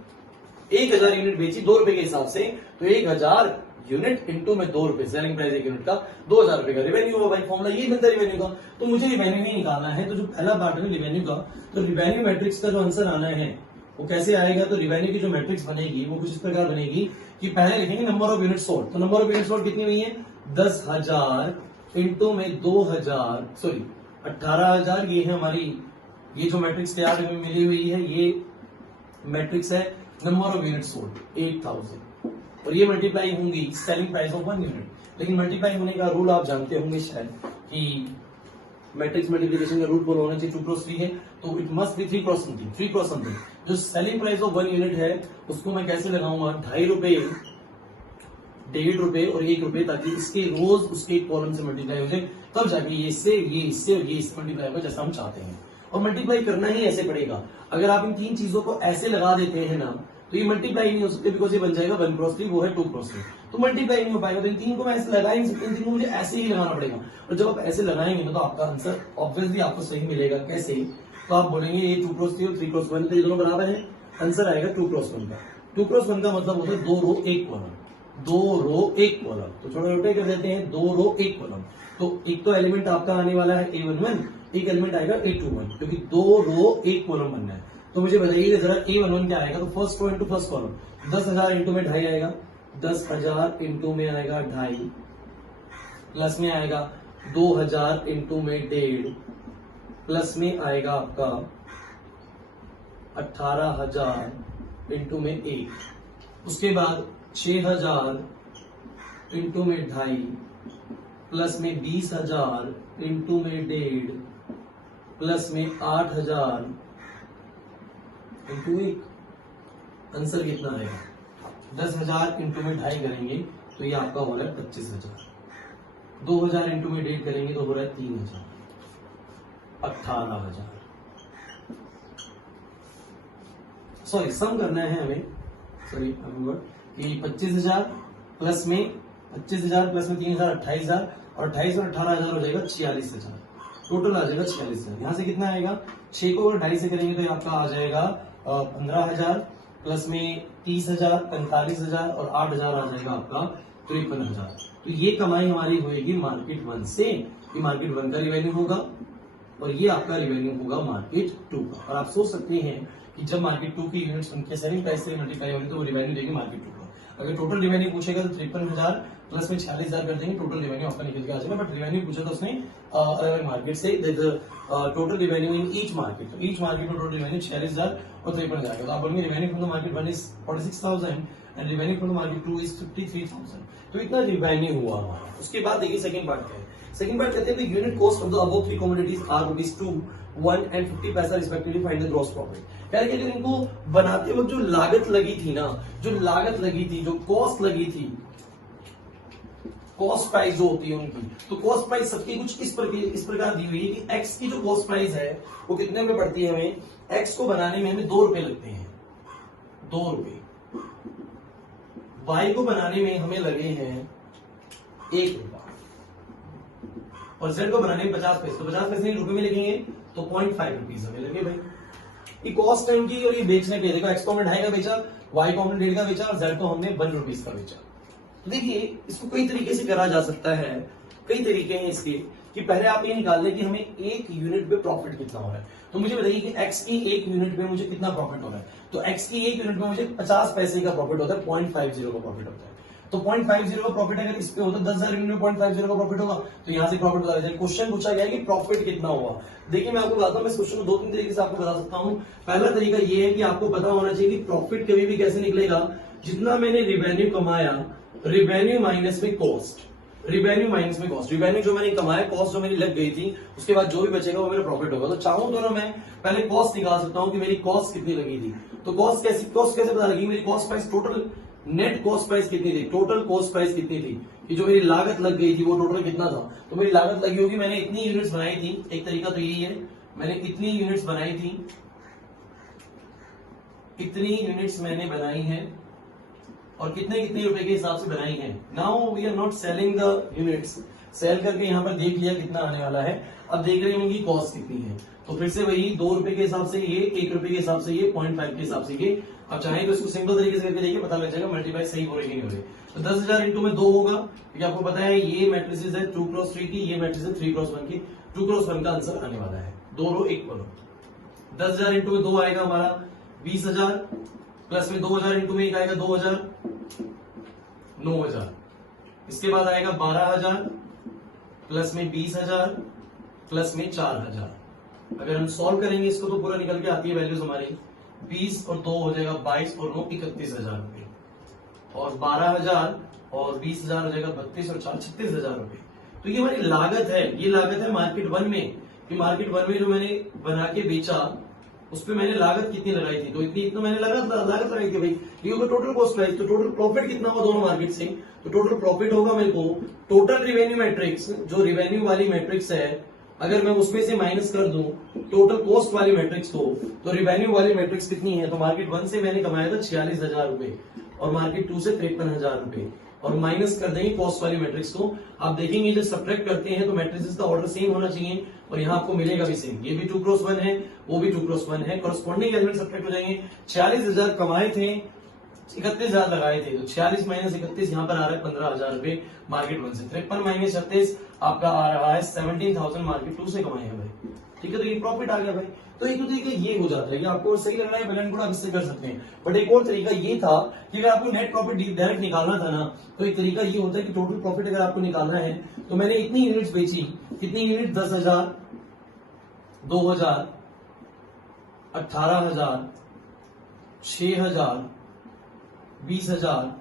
1,000 यूनिट बेची 2 रुपए के हिसाब से, तो 1,000 यूनिट इंटू में 2 रुपए, सेलिंग प्राइस 1 यूनिट का 2,000 रुपए का रिवेन्यू होगा भाई। फॉर्मूला ये बनता है रिवेन्यू का। तो मुझे रिवेन्यू नहीं निकालना है, तो जो पहला पार्ट है रिवेन्यू का, तो रिवेन्यू मैट्रिक्स का जो आंसर आना है वो कैसे आएगा, तो रिवेन्यू की जो मैट्रिक्स बनेगी वो कुछ इस प्रकार बनेगी कि पहले लिखेंगे नंबर ऑफ यूनिट सोल्ड, तो नंबर ऑफ यूनिट सोल्ड कितनी हुई है, 10,000 इंटू में 2,000, सॉरी 18,000, ये है हमारी, ये जो मैट्रिक्स तैयार हमें मिली हुई है ये मैट्रिक्स है नंबर ऑफ यूनिट सोल्ड 8,000, और ये मल्टीप्लाई होंगी सेलिंग प्राइस ऑफ 1 यूनिट। लेकिन मल्टीप्लाई होने का रूल आप जानते होंगे शायद कि मैट्रिक्स मल्टीप्लिकेशन का रूल फॉलो होना चाहिए, 2 क्रॉस 3 है तो it must be 3 cross something, 3 cross something. जो सेलिंग प्राइस ऑफ 1 यूनिट है उसको मैं कैसे लगाऊंगा, 2.5 रुपए, 1.5 रुपए और 1 रुपए, ताकि इसके रोज उसके कॉलम से मल्टीप्लाई हो जाए, तब जाके ये इससे और ये इससे मल्टीप्लाई होगा जैसा हम चाहते हैं। और मल्टीप्लाई करना ही ऐसे पड़ेगा, अगर आप इन 3 चीजों को ऐसे लगा देते हैं ना तो ये मल्टीप्लाई नहीं हो सकते, बिकॉज ये बन जाएगा 1 क्रॉस 3, वो है 2 क्रॉस 3, तो मल्टीप्लाई नहीं हो पाएगा। तो इन 3 को मैं ऐसे लगा ही नहीं सकता, इन 3 को मुझे ऐसे ही लगाना पड़ेगा। और जब आप ऐसे लगाएंगे तो आपका आंसर ऑब्वियसली आपको सही मिलेगा। कैसे, तो आप बोलेंगे ये 2 क्रॉस 3 और 3 क्रॉस 1, तो ये दोनों बराबर है, आंसर आएगा 2 क्रॉस 1 का। 2 क्रॉस 1 का मतलब होता है 2 रो 1 कॉलम, 2 रो 1 कॉलम, तो छोटे छोटे कर देते हैं 2 रो 1 कॉलम। तो एक तो एलिमेंट आपका आने वाला है A11, एक एलिमेंट आएगा A21, क्योंकि 2 रो 1 कॉलम बनना है। तो मुझे बताइए जरा A11 क्या आएगा, तो first row into first column, 10,000 into में 2.5 आएगा, 10,000 इंटू में आएगा 2.5, प्लस में आएगा 2,000 इंटू में 1.5, प्लस में आएगा आपका 18,000 इंटू में 1, उसके बाद 6,000 इंटू में 2.5, प्लस में 20,000 इंटू में 1.5, प्लस में 8,000 इंटू 1। आंसर कितना आएगा, 10,000 इंटू में 2.5 करेंगे तो ये आपका हो रहा है 25,000, 2,000 इंटू में 1.5 करेंगे तो हो रहा है 3,000, 18,000। सॉरी सम करना है हमें, सॉरी कि 25,000 प्लस में 25,000 प्लस में 3,000 28,000, और 28 और 18,000 हो जाएगा 46,000, टोटल आ जाएगा 46,000। यहाँ से कितना आएगा, 6 को अगर 2.5 से करेंगे तो आपका आ जाएगा 15,000, प्लस में 30,000 45,000 और 8,000 आ जाएगा आपका 53,000। तो ये कमाई हमारी होगी मार्केट 1 से, ये मार्केट 1 का रिवेन्यू होगा और ये आपका रिवेन्यू होगा मार्केट 2 का। और आप सोच सकते हैं कि जब मार्केट 2 की यूनिट्स उनके सेलिंग प्राइस से मल्टीप्लाई होगी तो वो रिवेन्यू देगी मार्केट 2 का। अगर टोटल रिवेन्यू पूछेगा तो 53,000 प्लस में 46,000 कर देंगे, टोटल रिवेन्यू आपका निकल के आ जाएगा। बट रिवेन्यू पूछा था उसने अलग अलग मार्केट से, total revenue in each market, तो ईच मार्केट में टोटल रिवेन्यू 46,000 और 53,000। तो आप बोलेंगे revenue from the market 1 is 46,000 and revenue from the market 2 is 53,000। तो इतना रिवेन्यू हुआ हमारा। उसके बाद देखिए सेकंड पार्ट क्या है। सेकंड पार्ट कहते हैं unit cost of the above 3 commodities are ₹2, 1 and 50 paisa respectively, find the gross profit. यानी कि इनको बनाते वक्त जो लागत लगी थी ना, जो लागत लगी थी, जो कॉस्ट लगी थी, कॉस्ट प्राइस जो होती है उनकी, तो कॉस्ट प्राइस सबकी कुछ इस प्रकार दी हुई है कि एक्स की जो कॉस्ट प्राइस है वो कितने में पड़ती है हमें, एक्स को बनाने में हमें 2 रुपए लगते हैं, 2 रुपए। वाई को बनाने में हमें लगे हैं 1 रुपया, और जेड को बनाने में 50 पैसे, तो 50 पैसे रुपए में लिखेंगे तो 0.5 रुपीज हमें लगे भाई। ये कॉस्ट टाइम की और ये बेचने पे, देखो एक्स को हमने 2.5 का बेचा, वाई को हमने 1.5 का बेचा और जेड को हमने 1 रुपीज का बेचा। देखिए इसको कई तरीके से करा जा सकता है, कई तरीके हैं इसके कि पहले आप ये निकाल लें कि हमें 1 यूनिट पे प्रॉफिट कितना हो रहा है। तो मुझे बताइए कि एक्स की 1 यूनिट पे मुझे कितना प्रॉफिट हो रहा है, तो एक्स की 1 यूनिट पे मुझे 50 पैसे का प्रॉफिट होता है, 0.50 का प्रॉफिट होता है। तो 0.50 का प्रॉफिट अगर इस पे होता 10,000 यूनिट में 0.50 का प्रॉफिट होगा, तो यहाँ से प्रॉफिट बता दीजिए। क्वेश्चन पूछा गया है कि प्रॉफिट कितना हुआ। देखिए मैं आपको बताता हूँ, मैं इस क्वेश्चन को 2-3 तरीके से आपको बता सकता हूँ। पहला तरीका ये है कि आपको पता होना चाहिए कि प्रॉफिट कभी भी कैसे निकलेगा, जितना मैंने रिवेन्यू कमाया, रिवेन्यू माइनस में कॉस्ट, रिवेन्यू माइनस में कॉस्ट, रिवेन्यू जो मैंने कमाया, कॉस्ट जो मेरी लग गई थी, उसके बाद जो भी बचेगा वो मेरा प्रॉफिट होगा। तो चाहूं तो ना मैं पहले कॉस्ट निकाल सकता हूं कि मेरी कॉस्ट कितनी लगी थी। तो कॉस्ट कैसे पता लगी, मेरी cost price total net cost price कितनी थी, टोटल कॉस्ट प्राइस कितनी थी, कि जो मेरी लागत लग गई थी वो टोटल कितना था। तो मेरी लागत लगी होगी, मैंने इतनी यूनिट्स बनाई थी, एक तरीका तो यही है, मैंने इतनी यूनिट्स बनाई थी, इतनी यूनिट्स मैंने बनाई है और कितने कितने रुपए के हिसाब से बनाई है। Now we are not selling the units, sell करके यहाँ पर देख लिया कितना आने वाला है, अब देख रहे हैं उनकी कॉस्ट कितनी है। तो फिर से वही 2 रुपए के हिसाब से ये, 1 रुपए के हिसाब से ये, 0.5 के हिसाब से ये। अब चाहे तो इसको सिंपल तरीके से करके देखिए, पता लग जाएगा मल्टीप्लाई सही हो रही नहीं हो रही। तो 10,000 इंटू में 2 होगा, क्योंकि आपको पता है ये मैट्रिसेस है 2x3 की, ये मैट्रिस है 3x1 की। 2x1 का आंसर आने वाला है, दोनों एक करो। 10,000 इंटू में 2 आएगा हमारा 20,000, प्लस में 2,000 इंटू में एक आएगा 2,000, 9,000। इसके बाद आएगा 12,000, प्लस में 20,000, प्लस में 4,000। अगर हम सॉल्व करेंगे इसको तो पूरा निकल के आती है वैल्यूज हमारी, 20 और 2 हो जाएगा 22 और 9 31,000 रुपए, और 12,000 और 20,000 हो जाएगा 32 और 4 36,000 रुपए। तो ये हमारी लागत है, ये लागत है मार्केट 1 में, कि मार्केट 1 में जो मैंने बना के बेचा उस पर मैंने लागत कितनी लगाई थी, तो इतना मैंने लागत लगाई थी भाई, क्योंकि टोटल कॉस्ट प्राइस। तो टोटल प्रॉफिट कितना हुआ दोनों मार्केट से, तो टोटल प्रॉफिट होगा मेरे को टोटल रिवेन्यू मैट्रिक्स, जो रिवेन्यू वाली मैट्रिक्स है, अगर मैं उसमें से माइनस कर दूं टोटल कॉस्ट वाली मैट्रिक्स को, तो रिवेन्यू वाली मैट्रिक्स कितनी है, तो मार्केट 1 से मैंने कमाया था 46,000 रुपए और मार्केट 2 से 53,000 रुपए, और माइनस कर देंगे कॉस्ट वाली मैट्रिक्स को। आप देखेंगे जब सब्ट्रैक्ट करते हैं तो मैट्रिसेस का ऑर्डर सेम होना चाहिए, और यहाँ आपको मिलेगा भी सेम, ये भी 2x1 है, वो भी 2x1 है, कॉरस्पॉन्डिंग एलिमेंट सब्ट्रैक्ट हो जाएंगे। 46,000 कमाए थे, 31,000 लगाए थे, तो 46 माइनस 31 यहाँ पर आ रहा है 15,000 रुपए मार्केट 1 से। 53 माइनस 36 आपका आ रहा है 17,000 मार्केट 2 से कमाए हैं भाई, ठीक है। तो ये प्रॉफिट आ गया भाई। तो एक तो तरीका ये हो जाता है कि आपको सही लग रहा है बैलेंस आप इससे कर सकते हैं, बट एक और तरीका ये था कि अगर आपको नेट प्रॉफिट डायरेक्ट निकालना था ना, तो एक तरीका ये होता है कि टोटल प्रॉफिट अगर आपको निकालना है, तो मैंने इतनी यूनिट्स बेची, कितनी यूनिट, 10,000, 2,000, 18,000, 6,000, 20,000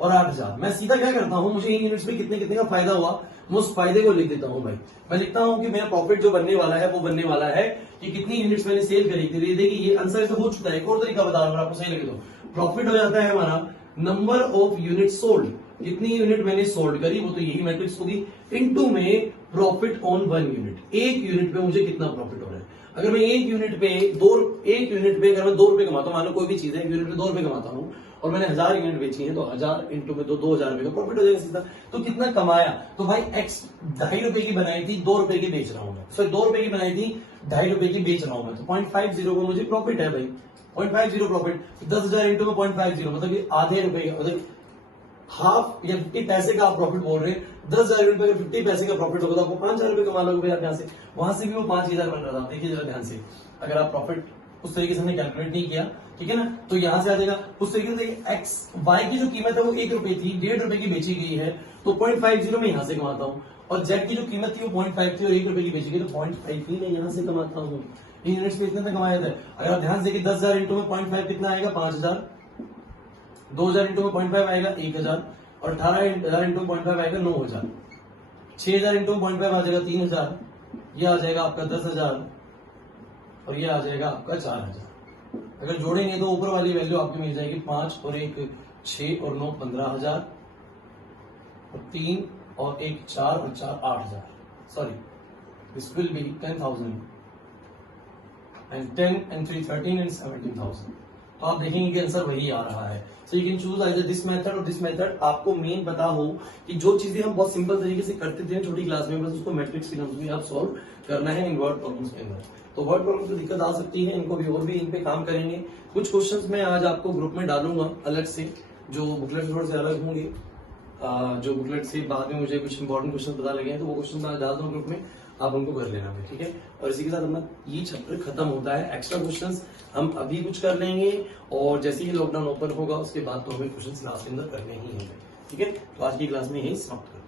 और 8,000। मैं सीधा क्या करता हूं, मुझे इन यूनिट्स में कितने कितने का फायदा हुआ, मैं उस फायदे को लिख देता हूं भाई। मैं लिखता हूं कि मेरा प्रॉफिट जो बनने वाला है वो बनने वाला है कि कितनी यूनिट्स मैंने सेल करी थी। देखिए ये आंसर ऐसे हो चुका है। एक और तरीका बता रहा हूं आपको, सही लगे तो प्रॉफिट हो जाता है हमारा नंबर ऑफ यूनिट सोल्ड, कितनी यूनिट मैंने सोल्ड करी, वो तो यही मैट्रिक्स होगी, इनटू में प्रॉफिट ऑन 1 यूनिट, एक यूनिट पे मुझे कितना प्रॉफिट हो रहा है। अगर मैं एक यूनिट पे अगर मैं 2 रुपए कमाता हूं, मान लो कोई भी चीज है, एक यूनिट पे 2 रुपए कमाता हूं और मैंने 1000 यूनिट बेची है, तो 1000 इंटू में 2,000 रुपए का प्रॉफिट हो जाएगा सीधा। तो कितना कमाया, तो भाई एक्स 2.5 रुपए की बनाई थी, 2 रुपए की बेच रहा हूं मैं, सॉरी 2 रुपए की बनाई थी, 2.5 रुपए की बेच रहा हूं मैं, तो 0.50 को मुझे प्रॉफिट है भाई, 0.50 प्रॉफिट। 10,000 इंटू में 0.50 मतलब आधे रुपए का, मतलब हाफ या 50 पैसे का आप प्रॉफिट बोल रहे हैं। 10,000 रुपए का 50 पैसे का प्रॉफिट होगा तो आपको 5,000 रुपए कमा लोगे आप यहाँ से, वहां से भी वो 5,000 बन रहा था। देखिए जरा ध्यान से, अगर आप प्रॉफिट उस तरीके से हमने कैलकुलेट नहीं किया, ठीक है ना, तो यहां से आ जाएगा उस तरीके से। एक्स वाई की जो कीमत है वो 1 रुपए थी, 1.5 रुपए की बेची गई है, तो 0.50 में यहां से कमाता हूं, और जेड की जो कीमत थी वो 0.5 थी और 1 रुपए की बेची गई, तो 0.5 में यहां से कमाता हूं। इन यूनिट्स पे इतने कमाया था। अगर आप ध्यान से, 10,000 इंटू में 0.5 कितना आएगा, 5,000, 2,000 इंटू में 0.5 आएगा 1,000, और 18,000 इंटू 0.5 आएगा 9,000, 6,000 इंटू 0.5 आ जाएगा 3,000, ये आ जाएगा आपका 10,000, और ये आ जाएगा आपका 4,000। अगर जोड़ेंगे तो ऊपर वाली वैल्यू आपको मिल जाएगी 5 और 1 6 और 9 15,000, और 3 और 1 4 और 4 8,000। Sorry, this will be 10,000 and 10 and 3 13 and 17,000। तो आप देखेंगे कि आंसर वही आ रहा है। So you can choose either this method और दिस मेथड। आपको मेन पता हो कि जो चीजें हम बहुत सिंपल तरीके से करते थे छोटी क्लास में, बस उसको मैट्रिक्स के टर्म्स में आप सॉल्व करना है इन वर्ड प्रॉब्लम्स के अंदर। तो वर्ड प्रॉब्लम तो दिक्कत आ सकती है, इनको भी और भी इन पे काम करेंगे। कुछ क्वेश्चंस मैं आज आपको ग्रुप में डालूंगा अलग से, जो बुकलेट से थोड़े से अलग होंगे, जो बुकलेट से बाद में मुझे कुछ इंपॉर्टेंट क्वेश्चन पता लगे हैं, तो वो क्वेश्चन मैं डाल दूँ ग्रुप में, आप उनको कर लेना है, ठीक है। और इसी के साथ अपना ये चैप्टर खत्म होता है। एक्स्ट्रा क्वेश्चंस हम अभी कुछ कर लेंगे, और जैसे ही लॉकडाउन ओपन होगा उसके बाद तो हमें क्वेश्चन क्लास के अंदर करने ही होंगे। ठीक है, तो आज की क्लास में यही समाप्त करें।